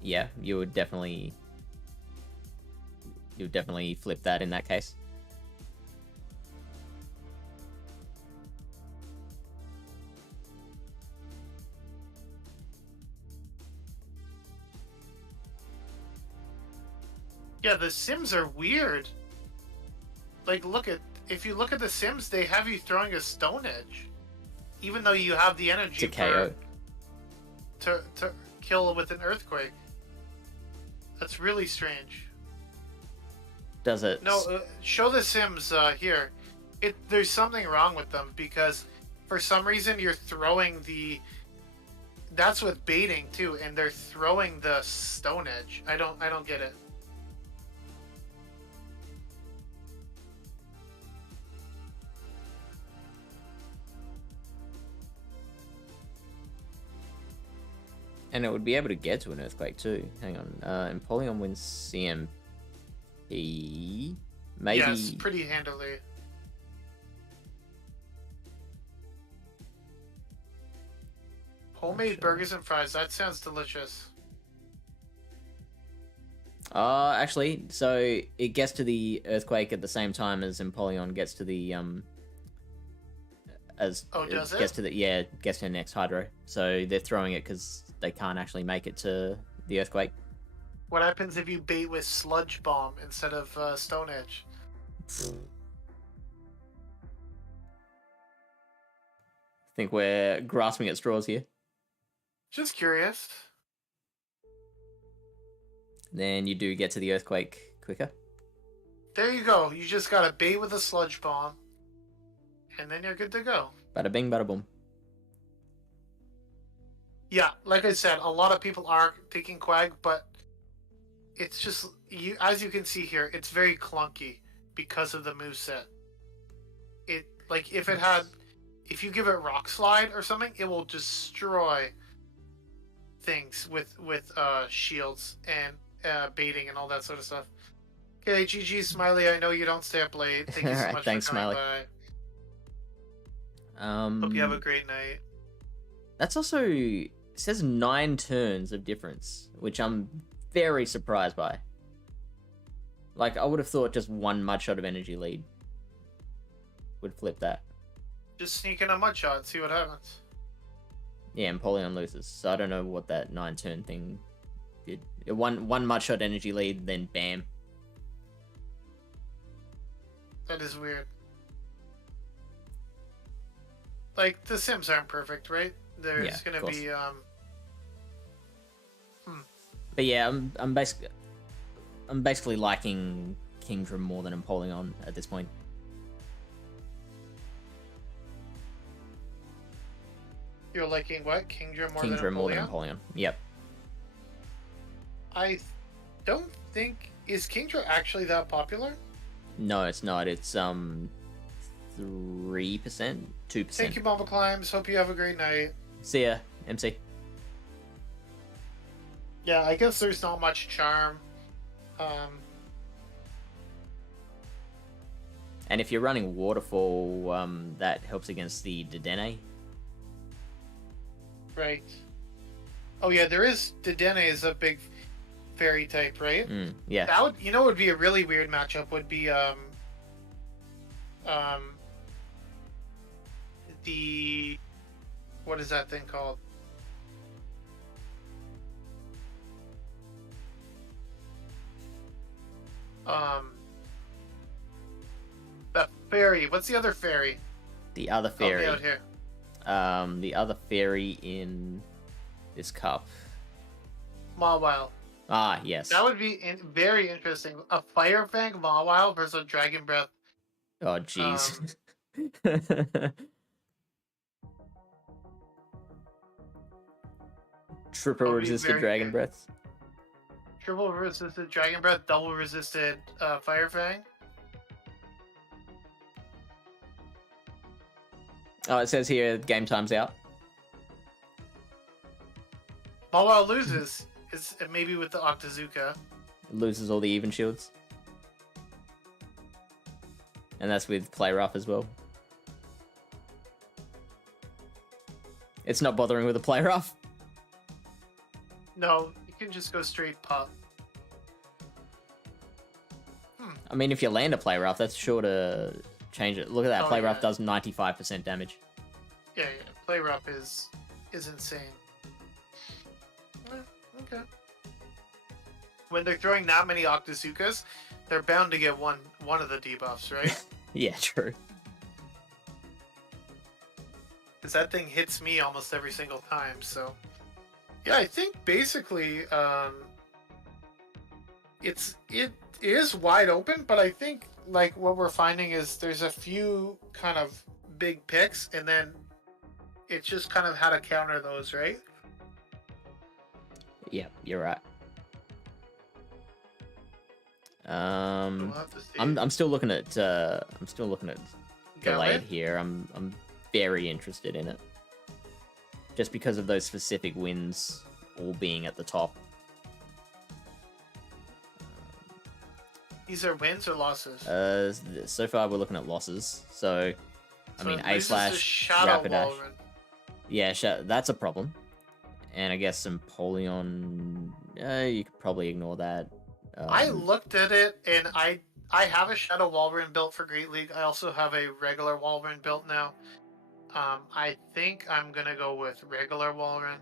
Yeah, you would definitely flip that in that case. Yeah, the Sims are weird. Like, if you look at the Sims, they have you throwing a Stone Edge, even though you have the energy to KO. To kill with an Earthquake. That's really strange. Does it? No, show the Sims here. There's something wrong with them, because for some reason you're throwing the. That's with baiting too, and they're throwing the Stone Edge. I don't get it. And it would be able to get to an Earthquake too. Hang on. Empoleon wins CMP. Maybe. Yes, pretty handily. Homemade burgers and fries. That sounds delicious. Actually, so it gets to the Earthquake at the same time as Empoleon gets to the does it? Gets to the next Hydro. So they're throwing it because they can't actually make it to the Earthquake. What happens if you bait with Sludge Bomb instead of Stone Edge? think we're grasping at straws here. Just curious. Then you do get to the earthquake quicker. There you go. You just gotta bait with a sludge bomb, and then you're good to go. Bada bing, bada boom. Yeah, like I said, a lot of people are taking Quag, but it's just you. As you can see here, it's very clunky because of the moveset. It like if you give it Rock Slide or something, it will destroy things with shields and baiting and all that sort of stuff. Okay, GG Smiley. I know you don't stay up late. Thank you so Alright, much thanks, for coming Smiley. by. Hope you have a great night. That's also it says 9 turns of difference, which I'm very surprised by. Like, I would have thought just one mudshot of energy lead would flip that. Just sneak in a mudshot, see what happens. Yeah, and Polion loses, so I don't know what that 9 turn thing did. One mudshot energy lead, then bam. That is weird. Like, the Sims aren't perfect, right? There's gonna be But yeah, I'm basically liking Kingdom more than Empoleon at this point. You're liking what? Kingdom more Kingdom more than Empoleon? Empoleon. Yep. I don't think... Is Kingdom actually that popular? No, it's not. It's 3%, 2%. Thank you, Mamaclimbs. Hope you have a great night. See ya, MC. Yeah, I guess there's not much charm. And if you're running Waterfall, that helps against the Dedenne. Right. Oh yeah, there is... Dedenne is a big fairy type, right? Yeah. That would... You know what would be a really weird matchup would be, the... What is that thing called? The fairy. What's the other fairy? The other fairy. Help me out here. The other fairy in this cup. Mawile. Ah, yes. That would be very interesting. A Fire Fang Mawile versus a Dragon Breath. Oh, jeez. Triple resisted Dragon Breaths. Triple resisted Dragon Breath, double resisted Fire Fang. Oh, it says here game time's out. Mawile loses. Is maybe with the Octazooka. It loses all the even shields. And that's with play rough as well. It's not bothering with a play rough. No, you can just go straight pop. I mean, if you land a play rough, that's sure to change it. Look at that, play rough does 95% damage. Yeah, play rough is insane. Okay. When they're throwing that many Octazookas, they're bound to get one of the debuffs, right? Yeah, true. Because that thing hits me almost every single time, so... Yeah, I think basically it is wide open, but I think like what we're finding is there's a few kind of big picks, and then it's just kind of how to counter those, right? Yeah, you're right. We'll have to see. I'm still looking at Delayed Gallant? here. I'm very interested in it. Just because of those specific wins all being at the top. These are wins or losses? So far we're looking at losses. So, I mean, A slash Shadow Rapidash. Walrus. Yeah, that's a problem. And I guess some Polion, you could probably ignore that. I looked at it, and I have a Shadow Walrus built for Great League. I also have a regular Walrus built now. I think I'm gonna go with regular Walrus.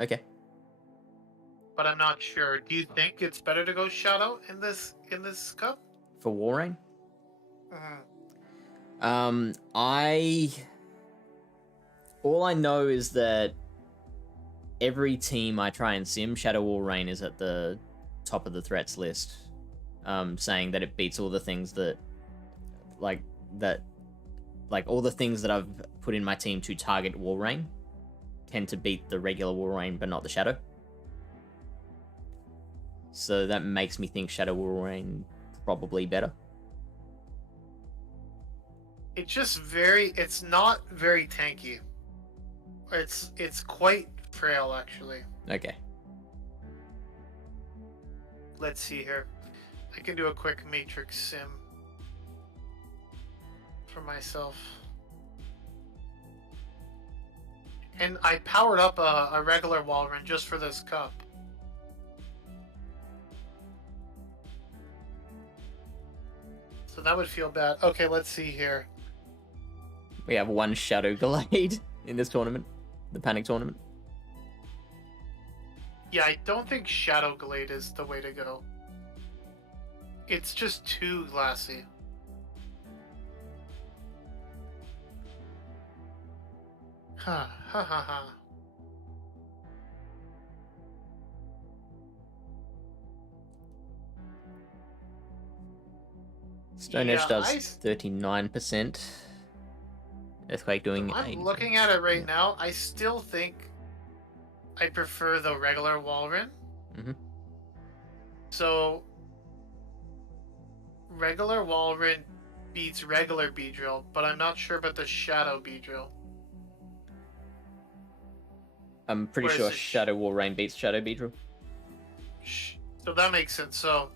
Okay. But I'm not sure. Do you think it's better to go Shadow in this cup? For Warrain? Mm-hmm. All I know is that every team I try and sim, Shadow Walrein is at the top of the threats list, saying that it beats all the things that, like all the things that I've put in my team to target Walrein tend to beat the regular Walrein, but not the Shadow. So that makes me think Shadow Walrein probably better. It's not very tanky. It's quite frail, actually. Okay. Let's see here. I can do a quick matrix sim for myself. And I powered up a regular Walrein just for this cup. So that would feel bad. Okay, let's see here. We have one Shadow Glade in this tournament, the Panic tournament. Yeah, I don't think Shadow Glade is the way to go. It's just too glassy. Ha ha ha ha. Stone Edge does 39%. Earthquake doing 80%. I'm looking at it right now. I still think I prefer the regular Walrein. Mm-hmm. So regular Walrein beats regular Beedrill, but I'm not sure about the Shadow Beedrill. I'm pretty sure Shadow Walrein beats Shadow Beedrill. So that makes sense. So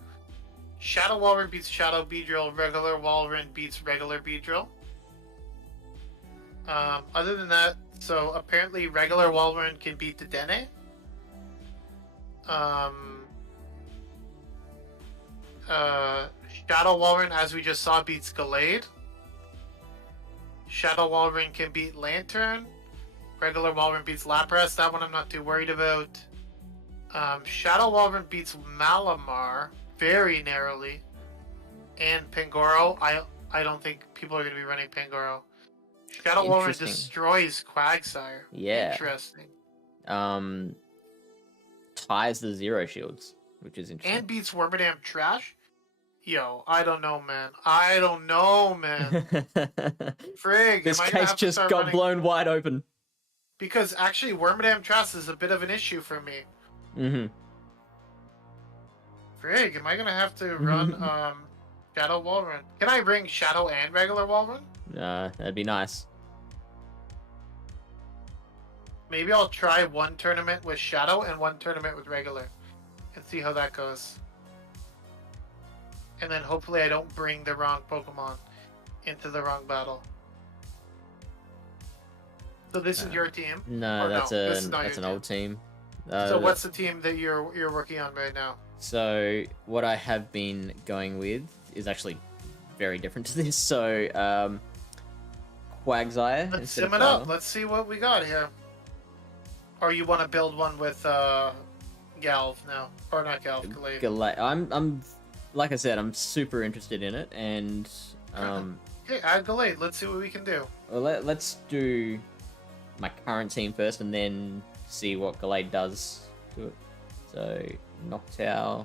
Shadow Walrein beats Shadow Beedrill, regular Walrein beats regular Beedrill. Other than that, so apparently regular Walrein can beat the Dene. Shadow Walrein, as we just saw, beats Gallade. Shadow Walrein can beat Lantern. Regular Walrein beats Lapras. That one I'm not too worried about. Shadow Walrein beats Malamar very narrowly. And Pangoro, I don't think people are going to be running Pangoro. Shadow Walrein destroys Quagsire. Yeah. Interesting. Ties the Zero Shields, which is interesting. And beats Wormadam Trash? Yo, I don't know, man. Frig, this case just got blown wide open. Because actually, Wormadam Trash is a bit of an issue for me. Mm-hmm. Frig, am I gonna have to run Shadow Walrein? Can I bring Shadow and regular Walrein? That'd be nice. Maybe I'll try one tournament with Shadow and one tournament with regular, and see how that goes. And then hopefully I don't bring the wrong Pokemon into the wrong battle. So this is your team? No, that's an old team. So what's the team that you're working on right now? So what I have been going with is actually very different to this. So Quagsire. Let's sim it up. Let's see what we got here. Or you want to build one with Galv now, or not Galv, Gallade. Gallade. I'm like I said, I'm super interested in it, and okay, add Gallade. Let's see what we can do. Well, let's do my current team first, and then see what Gallade does to it. So Noctowl,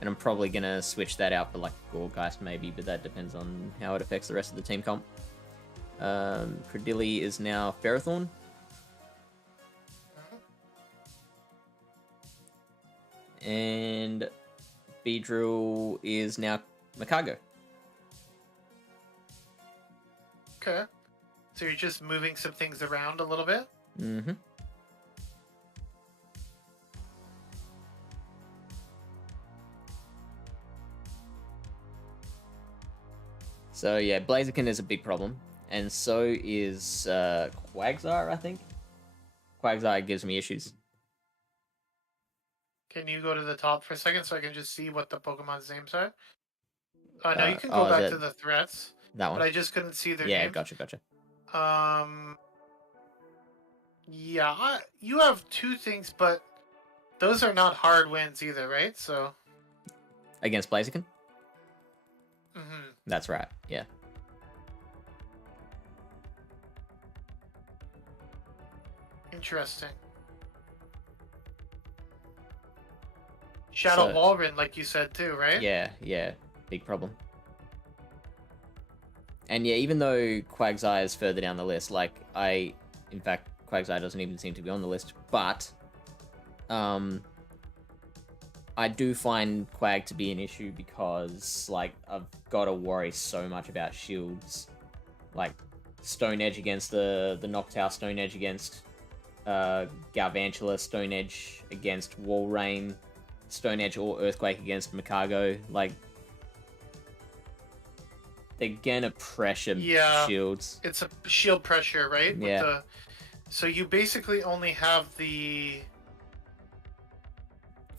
and I'm probably gonna switch that out for like Gourgeist maybe, but that depends on how it affects the rest of the team comp. Credilli is now Ferrothorn. And Beedrill is now Makago. Okay. So you're just moving some things around a little bit? Mm-hmm. So yeah, Blaziken is a big problem. And so is Quagsire, I think. Quagsire gives me issues. Can you go to the top for a second so I can just see what the Pokemon's names are? No, you can go back to the threats. That one? But I just couldn't see their names. Yeah, gotcha. Yeah, you have two things, but those are not hard wins either, right? So against Blaziken? Mm-hmm. That's right, yeah. Interesting. Shadow Walrun, like you said too, right? Yeah, big problem. And yeah, even though Quagsire is further down the list, like in fact, Quagsire doesn't even seem to be on the list, but I do find Quag to be an issue because, like, I've got to worry so much about shields. Like, Stone Edge against the Noctowl, Stone Edge against Galvantula, Stone Edge against Walrein, Stone Edge or Earthquake against Macargo. Like, they're gonna pressure shields. It's a shield pressure, right? Yeah. So you basically only have the...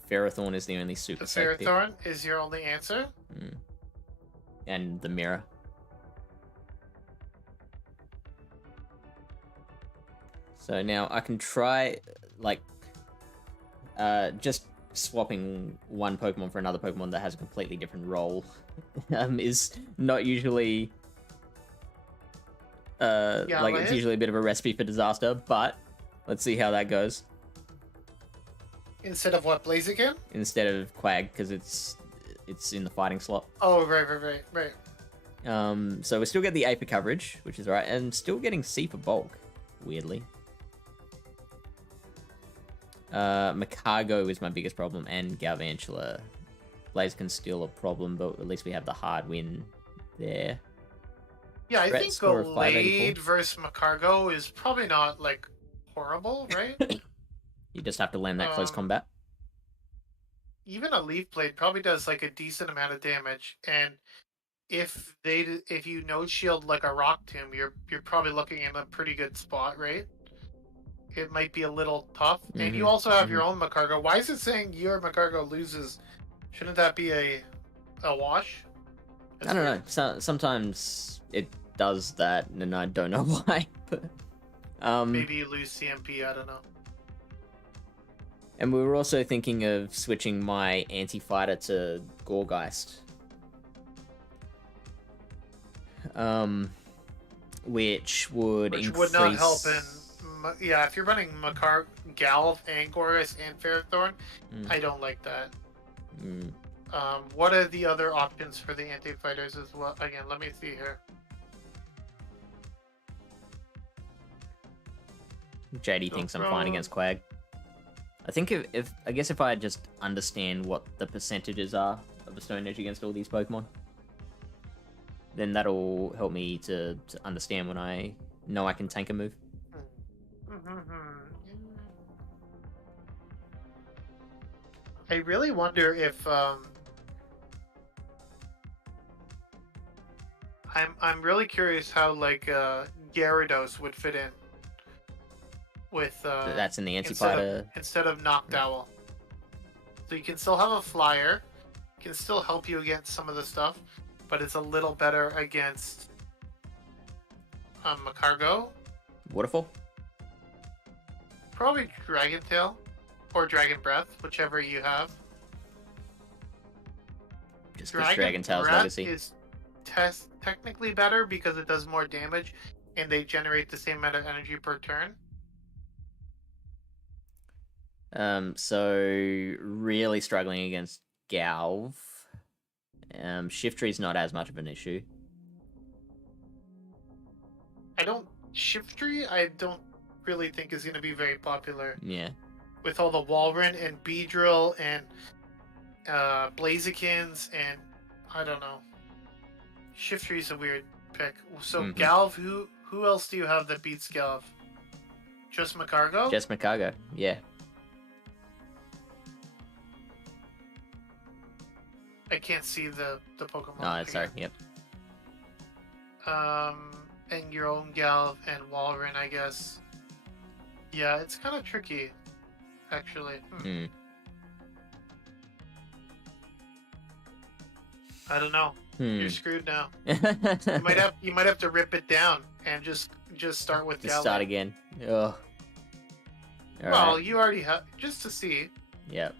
Ferrothorn is the only super safe pick. Ferrothorn is your only answer? And the mirror. So now I can try, like, just swapping one Pokemon for another Pokemon that has a completely different role is not usually, it's usually a bit of a recipe for disaster, but let's see how that goes. Instead of what, Blaziken? Instead of Quag, because it's in the fighting slot. Oh, right. So we still get the Aper coverage, which is alright, and still getting C for bulk, weirdly. Macargo is my biggest problem, and Galvantula. Blaziken's still a problem, but at least we have the hard win there. Yeah, I think Glade versus Macargo is probably not, like, horrible, right? You just have to land that close combat. Even a Leaf Blade probably does, like, a decent amount of damage, and if you no shield like a Rock Tomb, you're probably looking in a pretty good spot, right? It might be a little tough. And you also have your own Macargo. Why is it saying your Macargo loses? Shouldn't that be a wash? I don't know. Sometimes it does that, and I don't know why. But maybe you lose CMP. I don't know. And we were also thinking of switching my anti-fighter to Gorgeist. Which would not help in... Yeah, if you're running Galv and Gorgeist and Ferrothorn, I don't like that. What are the other options for the anti-fighters as well? Again, let me see here. JD thinks I'm fine against Quag. I think if I just understand what the percentages are of a Stone Edge against all these Pokemon, then that'll help me to understand when I know I can tank a move. I really wonder if I'm really curious how, like, Gyarados would fit in with that's in the anti-fighter instead of Noctowl. So you can still have a flyer, can still help you against some of the stuff, but it's a little better against Macargo. Waterfall? Probably Dragon Tail or Dragon Breath, whichever you have. Just Dragon Tail's legacy is technically better because it does more damage and they generate the same amount of energy per turn. So really struggling against Galv. Shiftry's not as much of an issue. Shiftry, I don't really think is going to be very popular. Yeah. With all the Walrun and Beedrill and Blazikins and I don't know. Shiftry's a weird pick. So Galv, who else do you have that beats Galv? Just Macargo? Just Macargo, yeah. I can't see the Pokemon. Oh, sorry, yep. And your own Galv and Walrun, I guess. Yeah, it's kind of tricky, actually. I don't know. You're screwed now. you might have to rip it down and just start with Galvantula. Start again. Ugh. Well, you already have, just to see. Yep.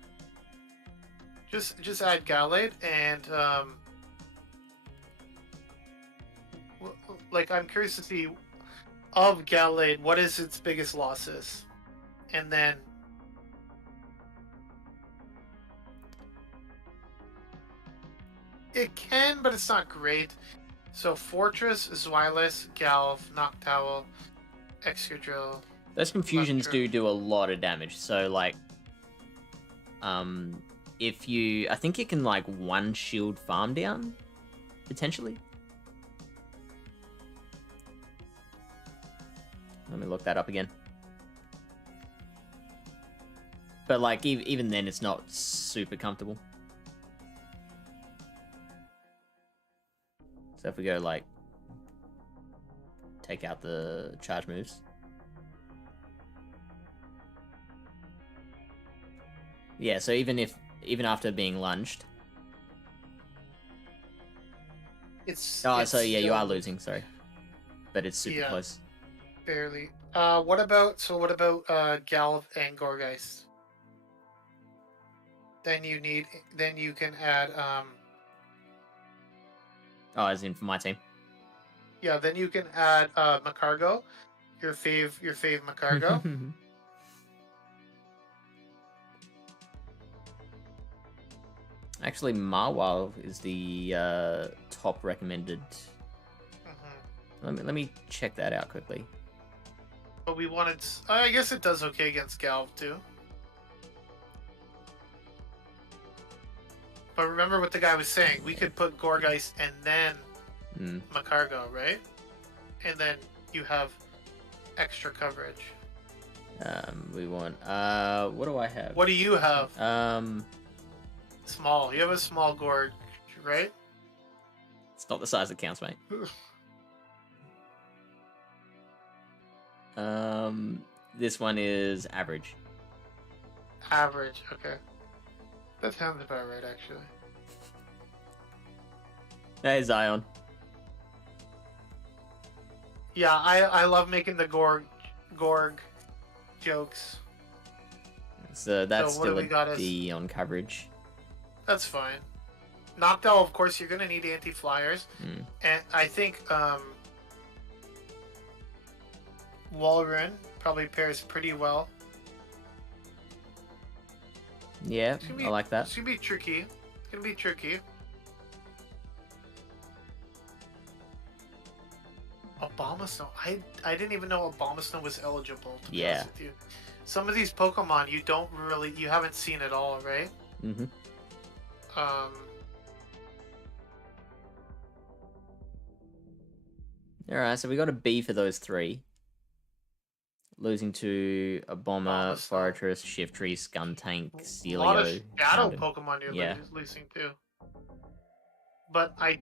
Just add Gallade and like I'm curious to see of Gallade what is its biggest losses. and then it can, but it's not great. So Fortress, Zweilous, Galv, Noctowl, Excadrill. Those confusions Electro. do a lot of damage. So like, if you, I think you can like one shield farm down, potentially. Let me look that up again. But like, even then, it's not super comfortable. So if we go like, take out the charge moves. Yeah, so even after being lunged. It's Oh, it's so yeah, you are still losing, sorry. But it's super close. barely. What about Galv and Gorgeist? Then you can add Oh, as in for my team. yeah, then you can add Macargo, your fave Macargo. Actually, Marwal is the top recommended. Let me check that out quickly. But we wanted. I guess it does okay against Galv too. But remember what the guy was saying. We could put Gorgeist and then Macargo, right? And then you have extra coverage. We want. What do I have? What do you have? Small. You have a small Gorge, right? It's not the size that counts, mate. This one is average. Average. Okay. That sounds about right, actually. Hey, Zion. Yeah, I love making the Gorg jokes. So that's So still a D on coverage. That's fine. Noctowl, of course, you're gonna need anti-flyers, and I think Walrun probably pairs pretty well. Yeah, I like that. It's gonna be tricky. It's gonna be tricky. Abomasnow. I didn't even know Abomasnow was eligible, to be honest with you. Some of these Pokemon you haven't seen at all, right? Mm-hmm. Alright, so we got a B for those three. Losing to a Bomber, Fortress, Shiftry, Skuntank, Celio. A lot of shadow Pokemon you're losing to. But I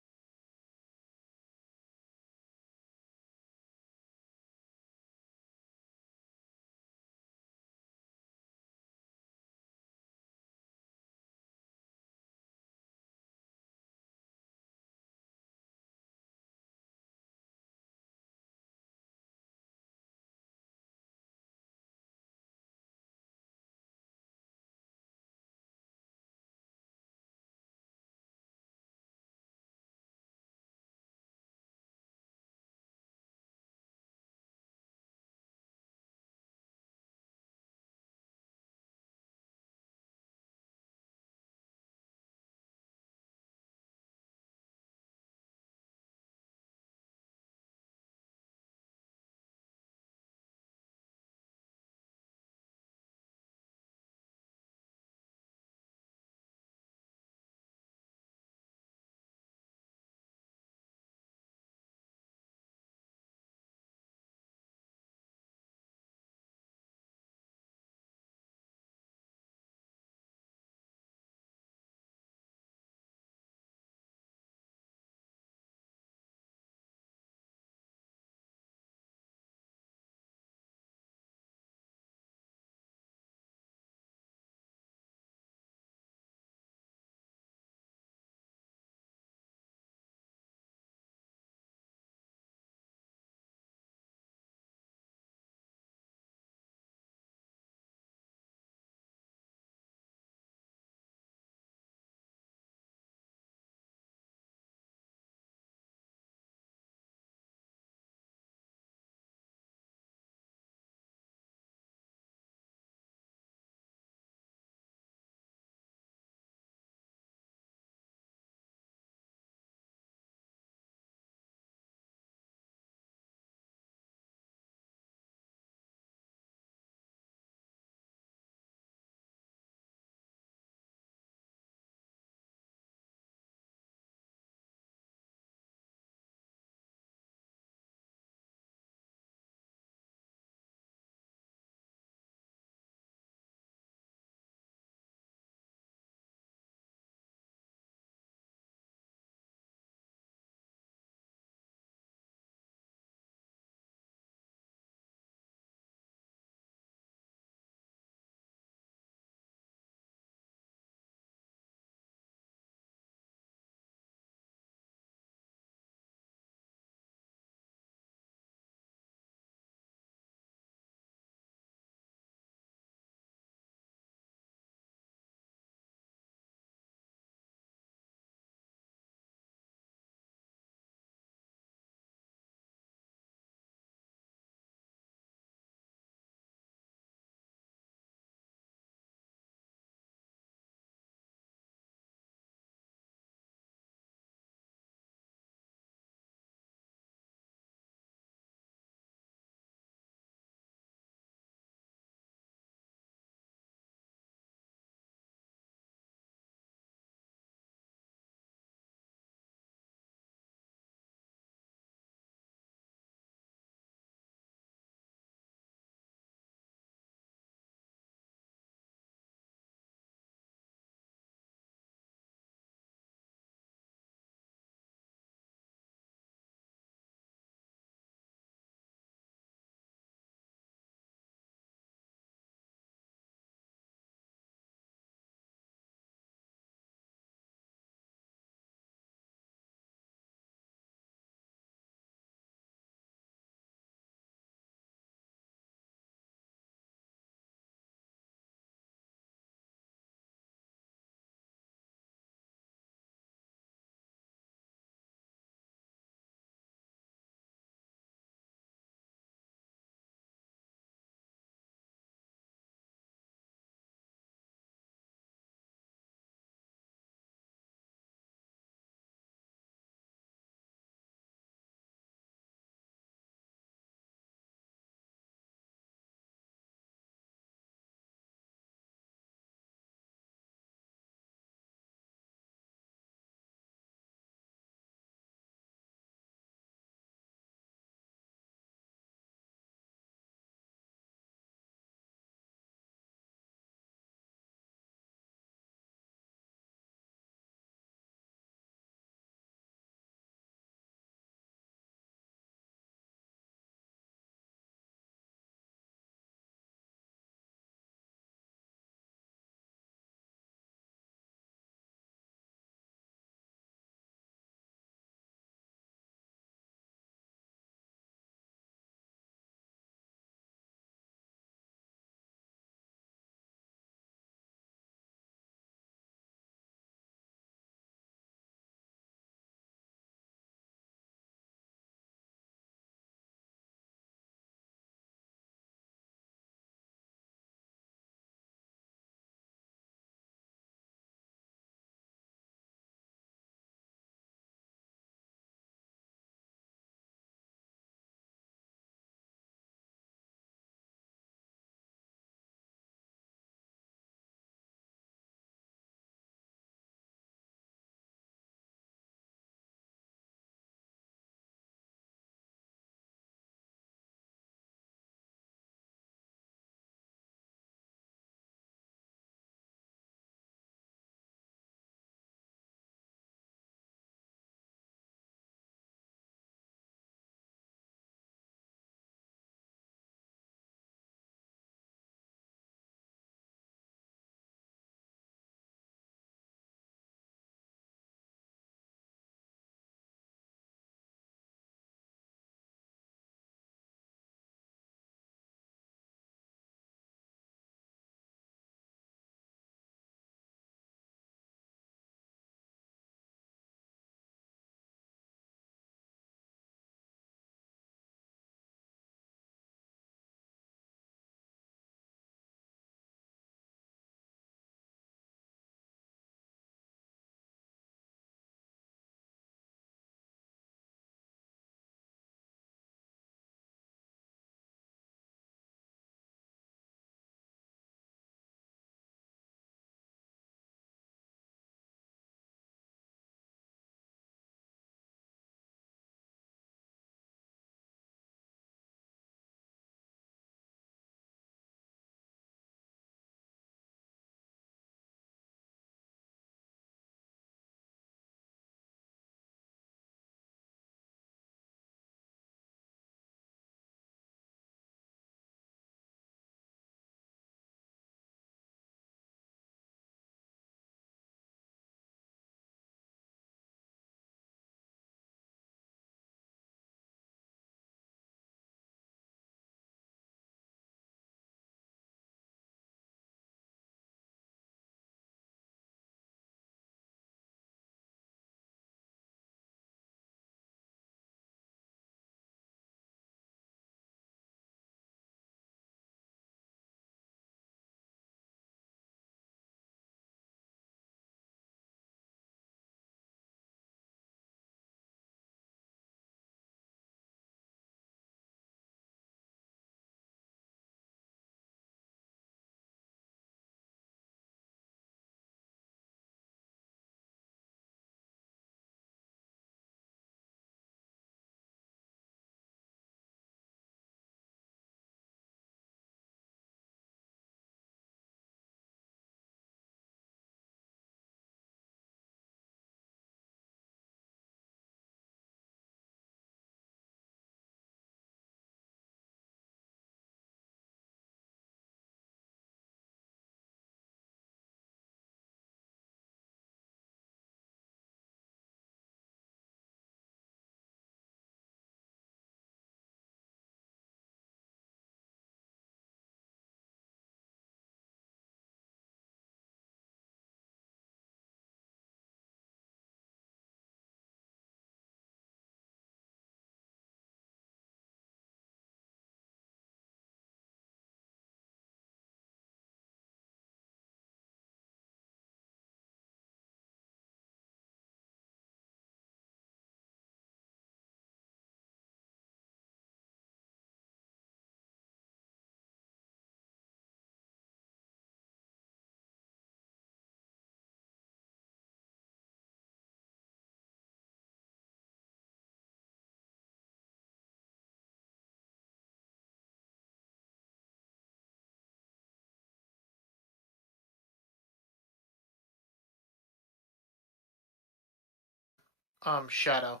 shadow.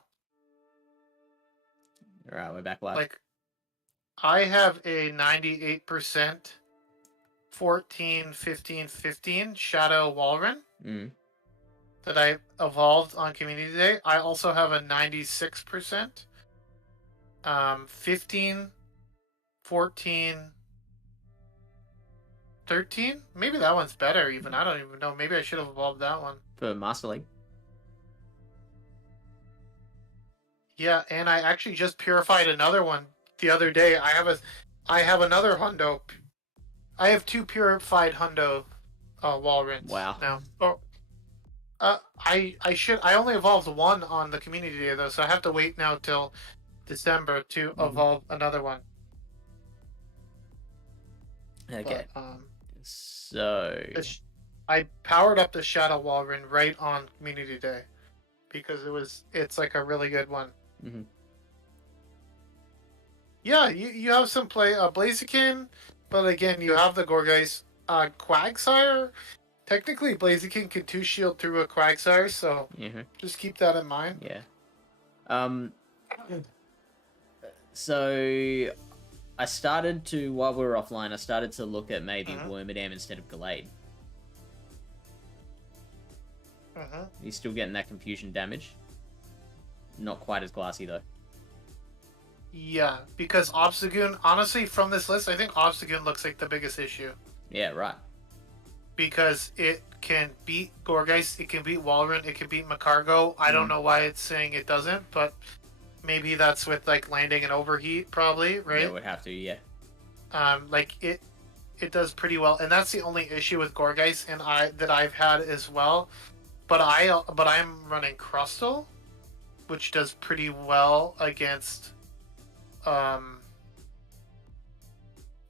Alright, we're back live. Like, I have a 98% 14, 15, 15 shadow Walrun that I evolved on Community Day. I also have a 96% 15, 14, 13. Maybe that one's better even. I don't even know. Maybe I should have evolved that one. For Master League. Yeah, and I actually just purified another one the other day. I have another hundo. I have 2 purified hundo Walruns Wow. now. Oh, I only evolved one on the Community Day though, so I have to wait now till December to evolve another one. Okay. But, so I powered up the Shadow Walrun right on Community Day because it's like a really good one. Yeah, you have some play Blaziken, but again you have the Gorgeist Quagsire. Technically, Blaziken can 2-shield through a Quagsire, so just keep that in mind. Yeah. So I started to, while we were offline, I started to look at maybe Wormadam instead of Gallade. He's still getting that confusion damage. Not quite as glassy though. Yeah, because Obstagoon, honestly, from this list, I think Obstagoon looks like the biggest issue. Yeah, right. Because it can beat Gorgeist, it can beat Walrun, it can beat Macargo. I don't know why it's saying it doesn't, but maybe that's with like landing and overheat, probably, right? Yeah, it would have to, yeah. Like it does pretty well, and that's the only issue with Gorgeist and that I've had as well. But I'm running Crustle, which does pretty well against.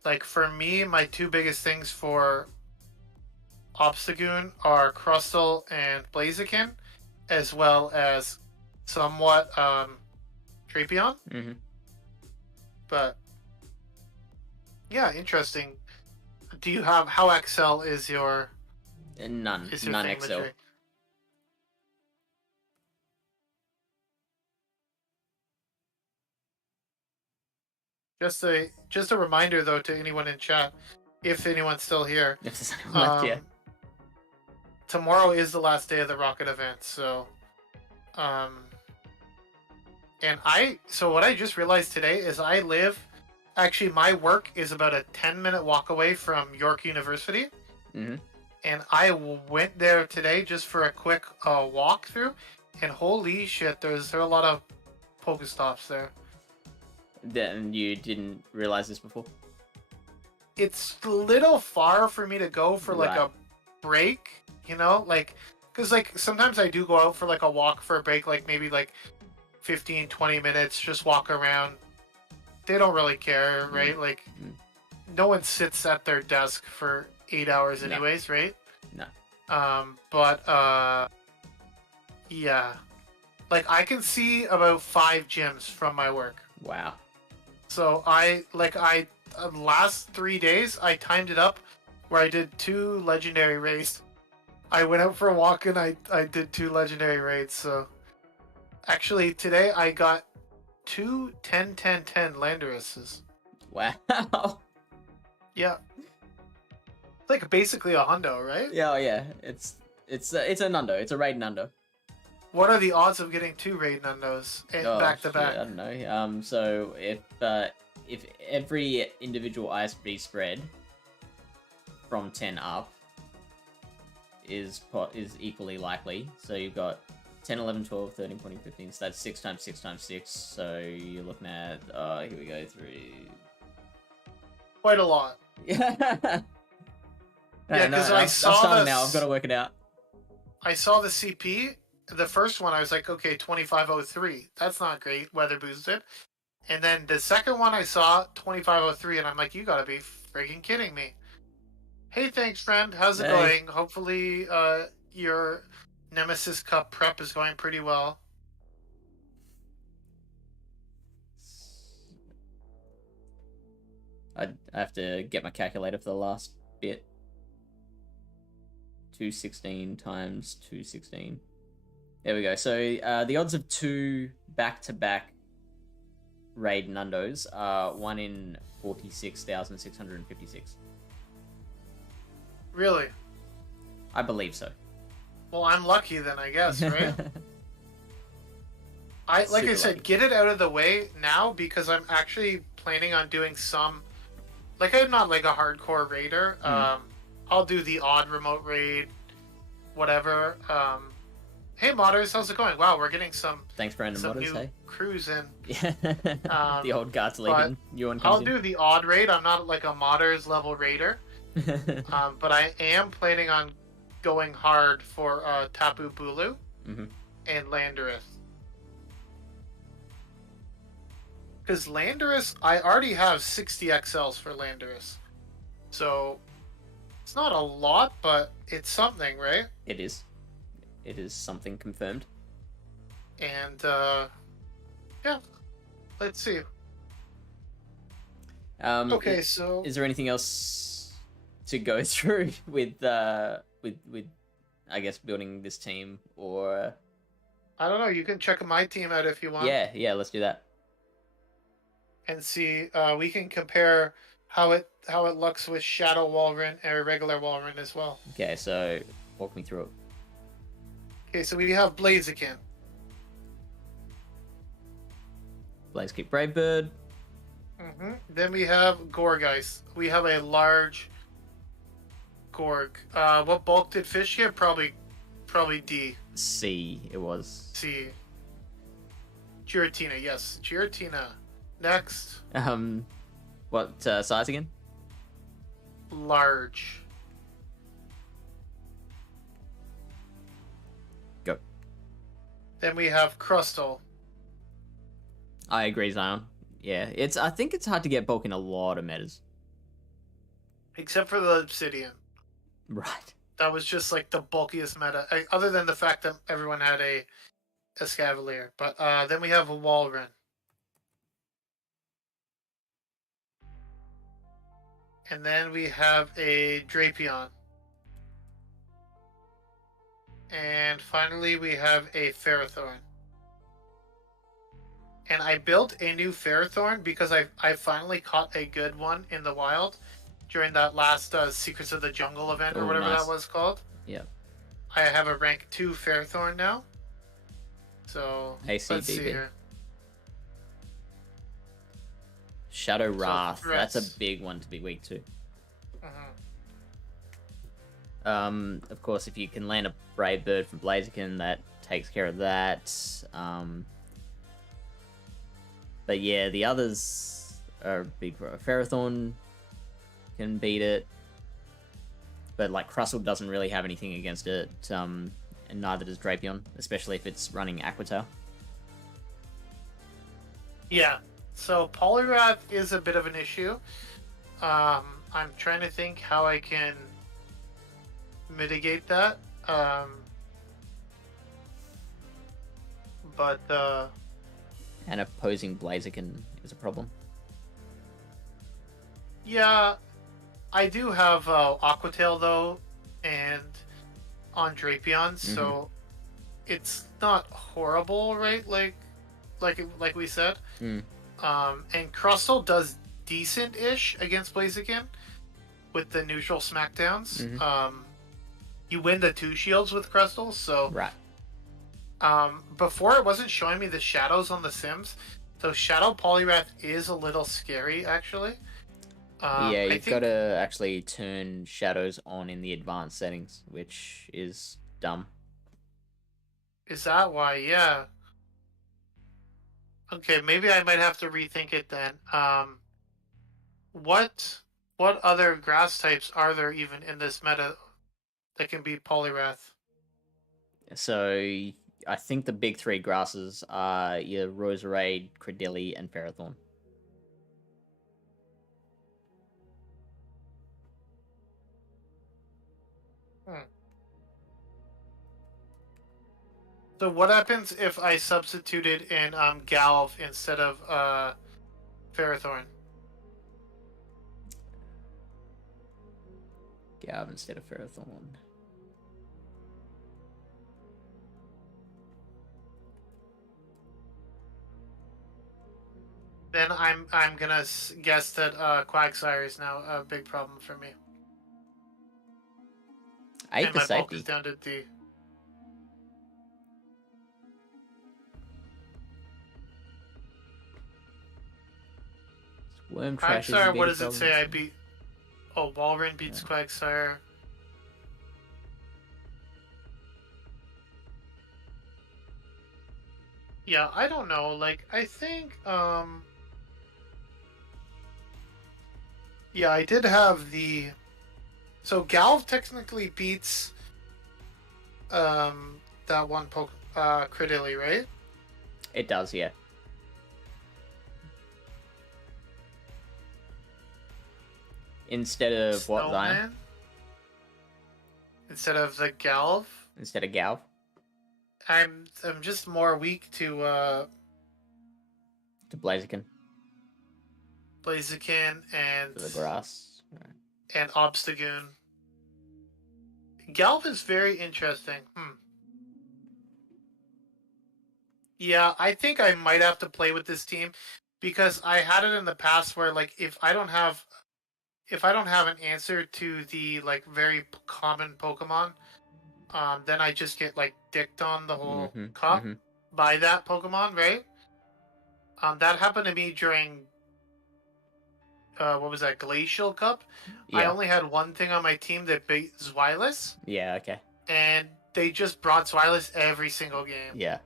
Like for me, my 2 biggest things for Obstagoon are Crustle and Blaziken, as well as somewhat Drapion. But yeah, interesting. Do you have how XL is your? None XL. Just a reminder though to anyone in chat, if anyone's still here. Tomorrow is the last day of the Rocket event, so so what I just realized today is actually my work is about a 10-minute walk away from York University. And I went there today just for a quick walkthrough, and holy shit, there are a lot of Pokestops there. Then you didn't realize this before? It's a little far for me to go for like a break, you know, like because like sometimes I do go out for like a walk for a break, like maybe like 15-20 minutes, just walk around. They don't really care, right? Like no one sits at their desk for 8 hours anyways, right? No. Yeah, like I can see about 5 gyms from my work. Wow. So last 3 days I timed it up where I did 2 legendary raids. I went out for a walk and I did 2 legendary raids. So actually today I got 2 10-10-10 Landorus's. Wow. Yeah. It's like basically a hundo, right? Yeah, yeah. It's a Nundo. It's a raid Nundo. What are the odds of getting 2 raid Nundos back to back? I don't know. So if every individual ISB spread from 10 up is equally likely, so you've got 10, 11, 12, 13, 14, 15, so that's 6 times 6 times 6, so you're looking at, here we go, 3... Quite a lot. Yeah, because I saw now, I've got to work it out. I saw the CP, the first one, I was like, okay, 2503. That's not great, weather boosted. And then the second one I saw, 2503, and I'm like, you gotta be freaking kidding me. Hey, thanks, friend. How's it going? Hopefully, your Nemesis Cup prep is going pretty well. I have to get my calculator for the last bit. 216 times 216. There we go. So the odds of 2 back-to-back raid Nundos are 1 in 46,656. Really? I believe so. Well, I'm lucky then, I guess, right? Like I Super said, lucky. get it out of the way now because I'm actually planning on doing some. Like I'm not like a hardcore raider. I'll do the odd remote raid, whatever. Hey modders, how's it going? Wow, we're getting some Thanks, Brandon Modders. new Hey. crews in. Yeah. The old guards But leaving. New one I'll comes do the odd raid. I'm not like a modders level raider. in. But I am planning on going hard for Tapu Bulu and Landorus. Because Landorus, I already have 60 XLs for Landorus. So it's not a lot, but it's something, right? It is. It is something confirmed. And yeah, let's see. Okay, so is there anything else to go through with I guess building this team, or I don't know. You can check my team out if you want. Yeah, let's do that. And see, we can compare how it looks with Shadow Walrun and regular Walrun as well. Okay, so walk me through it. Okay, so we have Blaziken. Blaziken Bravebird. Then we have Gorgeist. We have a large Gorg. What bulk did Fish get? Probably D. C. It was C. Giratina, yes, Giratina. Next. What size again? Large. Go. Then we have Crustle. I agree, Zion. Yeah, I think it's hard to get bulk in a lot of metas. Except for the Obsidian. Right. That was just like the bulkiest meta, other than the fact that everyone had a Escavalier. But then we have a Walrun. And then we have a Drapion. And finally we have a Ferrothorn. And I built a new Ferrothorn because I finally caught a good one in the wild during that last Secrets of the Jungle event or whatever nice. that was called. Yeah. I have a rank 2 Ferrothorn now. So let's see here. Shadow Wrath. That's a big one to be weak to. Of course, if you can land a Brave Bird for Blaziken, that takes care of that. But yeah, the others are big. Ferrothorn can beat it, but like Crustle doesn't really have anything against it, and neither does Drapion, especially if it's running Aquatail. Yeah, so Poliwrath is a bit of an issue. I'm trying to think how I can mitigate that. And opposing Blaziken is a problem. Yeah, I do have Aquatail though, and on Drapion, so it's not horrible, right? Like we said. And Crustle does decent-ish against Blaziken with the neutral smackdowns. You win the 2 shields with Crustle, so right. Before it wasn't showing me the shadows on the Sims, so Shadow Poliwrath is a little scary actually. Yeah, you've got to actually turn shadows on in the advanced settings, which is dumb. Is that why? Yeah. Okay, maybe I might have to rethink it then. What other grass types are there even in this meta that can beat Poliwrath? So I think the big 3 grasses are your Roserade, Credilli, and Ferrothorn. So what happens if I substituted in Galv instead of Ferrothorn? Galv instead of Ferrothorn. Then I'm gonna guess that Quagsire is now a big problem for me. 8 and for my bulk safety. is down to D. Worm trash is the Quagsire, what biggest does it problem. say I beat? Oh, Walrein beats Quagsire. Yeah, I don't know. Like, I think, yeah, I did have the... So, Galv technically beats, that one Credilli, right? It does, yeah. Instead of what, Zion? Snowman? Instead of the Galv? Instead of Galv? I'm just more weak to Blaziken. Blaziken and For the grass. Right. and Obstagoon. Galv is very interesting. Yeah, I think I might have to play with this team because I had it in the past where like if I don't have an answer to the like very common Pokemon, then I just get like dicked on the whole cup by that Pokemon, right? That happened to me during what was that, Glacial Cup? Yeah. I only had one thing on my team that beat Zweilous. Yeah, okay. And they just brought Zweilous every single game. Yeah.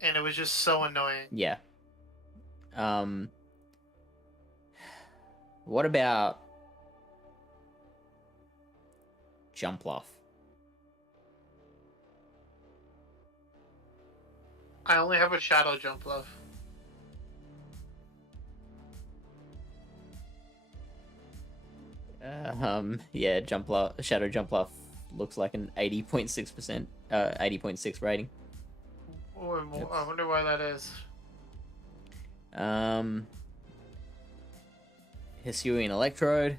And it was just so annoying. Yeah. What about Jumpluff? I only have a Shadow Jumpluff. Yeah, Shadow Jumpluff looks like an 80.6%, 80.6 rating. Oh, I wonder why that is. Hisuian Electrode.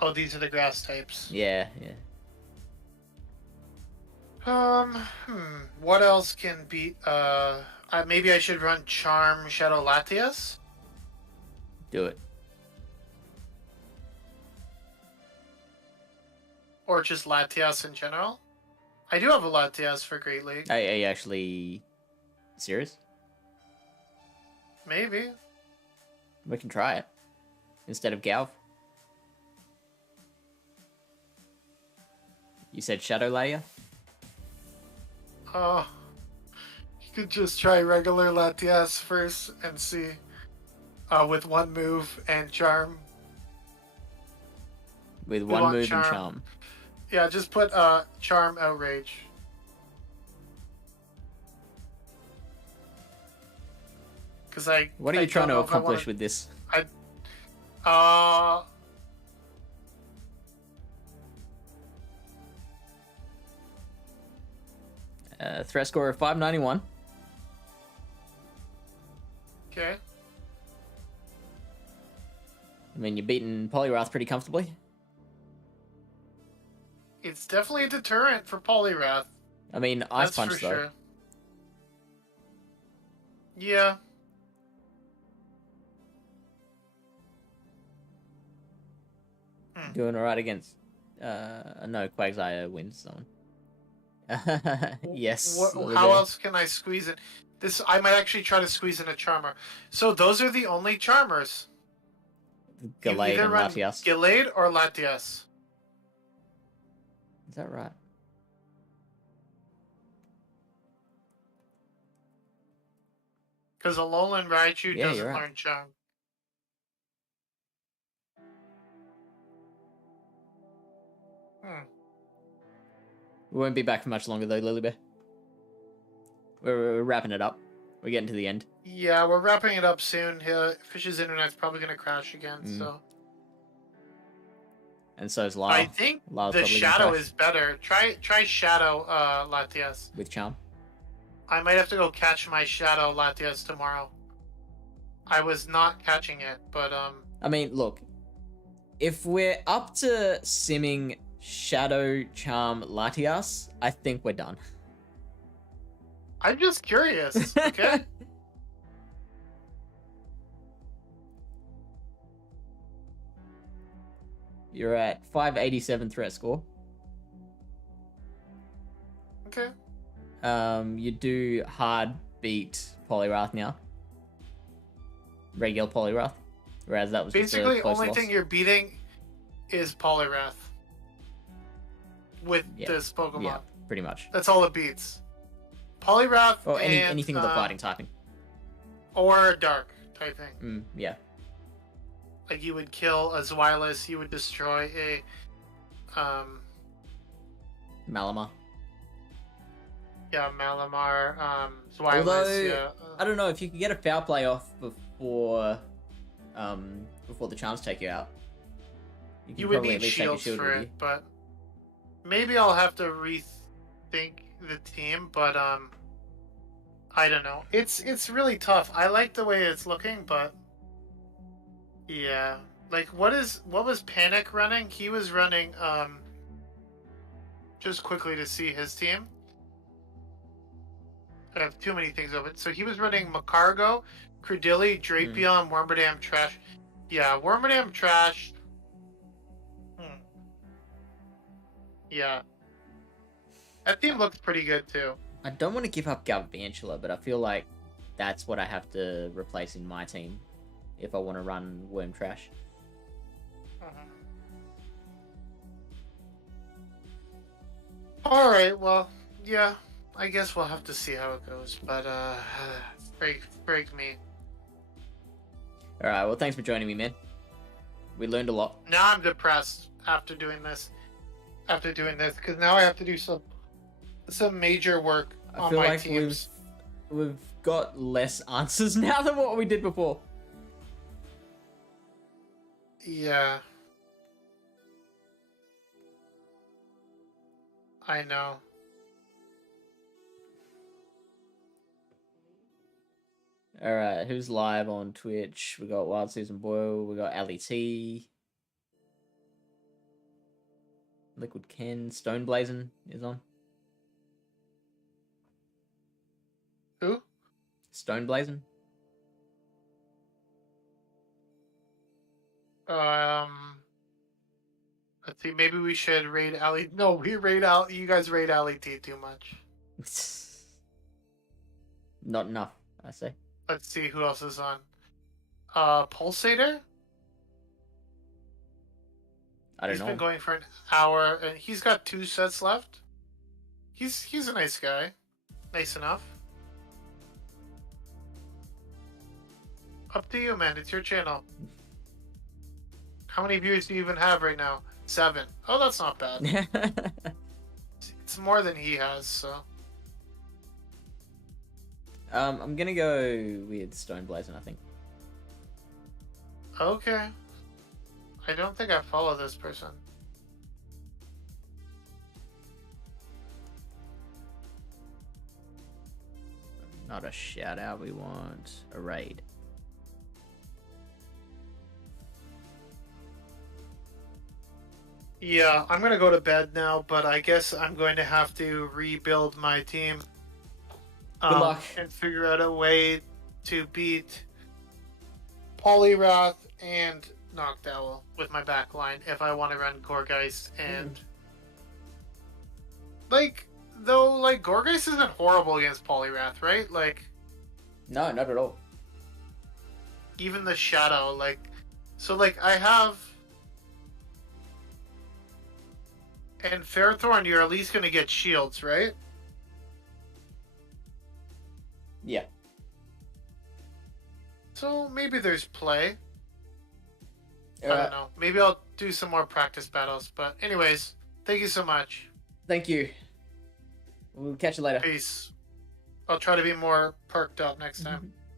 Oh, these are the grass types. Yeah. What else can beat, maybe I should run Charm Shadow Latias? Do it. Or just Latias in general? I do have a Latias for Great League. Are you actually serious? Maybe. We can try it. Instead of Galv. You said Shadow Layer? Oh. You could just try regular Latias first and see. With one move and Charm. With one move and Charm. Yeah, just put Charm Outrage. Because What are you trying to accomplish with this? Threat score of 591. Okay. I mean, you're beating Poliwrath pretty comfortably. It's definitely a deterrent for Poliwrath. I mean, Ice Punch, for though. Sure. Yeah. Doing alright against... no, Quagsire wins someone. Yes. How else can I squeeze it? I might actually try to squeeze in a Charmer. So those are the only Charmers. Gallade and Latias. Gallade or Latias. Is that right? Because Alolan Raichu doesn't right. learn Charm. We won't be back for much longer, though, Lilybear. We're wrapping it up. We're getting to the end. Yeah, we're wrapping it up soon. Fish's internet's probably going to crash again, so... And so is Lyle. I think the Shadow is better. Try Shadow Latias. With Charm? I might have to go catch my Shadow Latias tomorrow. I was not catching it, but I mean, look. If we're up to simming Shadow Charm Latias, I think we're done. I'm just curious, okay? You're at 587 threat score. Okay. You do hard beat Poliwrath now. Regular Poliwrath. Whereas that was Basically, just a close only loss. thing you're beating is Poliwrath with Yeah. this Pokemon. Yeah, pretty much. That's all it beats. Poliwrath Or and anything with a fighting typing. or Dark typing. Yeah. Like you would kill a Zweilous, you would destroy a Malamar. yeah, Malamar, Zweilous, Although, yeah. I don't know, if you could get a foul play off before the charms take you out. You would need shields for it, but maybe I'll have to rethink the team, but I don't know. It's really tough. I like the way it's looking, but yeah. Like what was Panic running? He was running just quickly to see his team. I have too many things open. So he was running Macargo, Credilli, Drapion, Wormadam, Trash. Yeah, Wormadam, Trash. Yeah. That team looks pretty good too. I don't want to give up Galvantula, but I feel like that's what I have to replace in my team if I want to run Worm Trash. Alright, well, yeah. I guess we'll have to see how it goes, but break me. Alright, well thanks for joining me, man. We learned a lot. Now I'm depressed after doing this. Because now I have to do some major work on my teams. We've got less answers now than what we did before. Yeah. I know. Alright, who's live on Twitch? We got Wild Susan Boyle, we got Ali T. Liquid Ken, Stone Blazing is on. Who? Stone Blazing. Let's see, maybe we should raid Ali. No, we raid Ali. You guys raid Ali T too much. Not enough, I say. Let's see who else is on. Pulsator? I don't know. He's been going for an hour, and he's got 2 sets left. He's a nice guy. Nice enough. Up to you, man. It's your channel. How many viewers do you even have right now? 7. Oh, that's not bad. It's more than he has, so. I'm gonna go with Stone Blazing, I think. Okay. I don't think I follow this person. Not a shout out, we want a raid. Yeah, I'm gonna go to bed now, but I guess I'm going to have to rebuild my team. Good luck. And figure out a way to beat Poliwrath and Noctowl with my back line if I want to run Gorgeist and like Gorgeist isn't horrible against Poliwrath, right? Like No, not at all. even the Shadow, I have and Fairthorn, you're at least gonna get shields, right? Yeah. So maybe there's play. I don't know. Maybe I'll do some more practice battles. But anyways, thank you so much. Thank you. We'll catch you later. Peace. I'll try to be more perked up next time.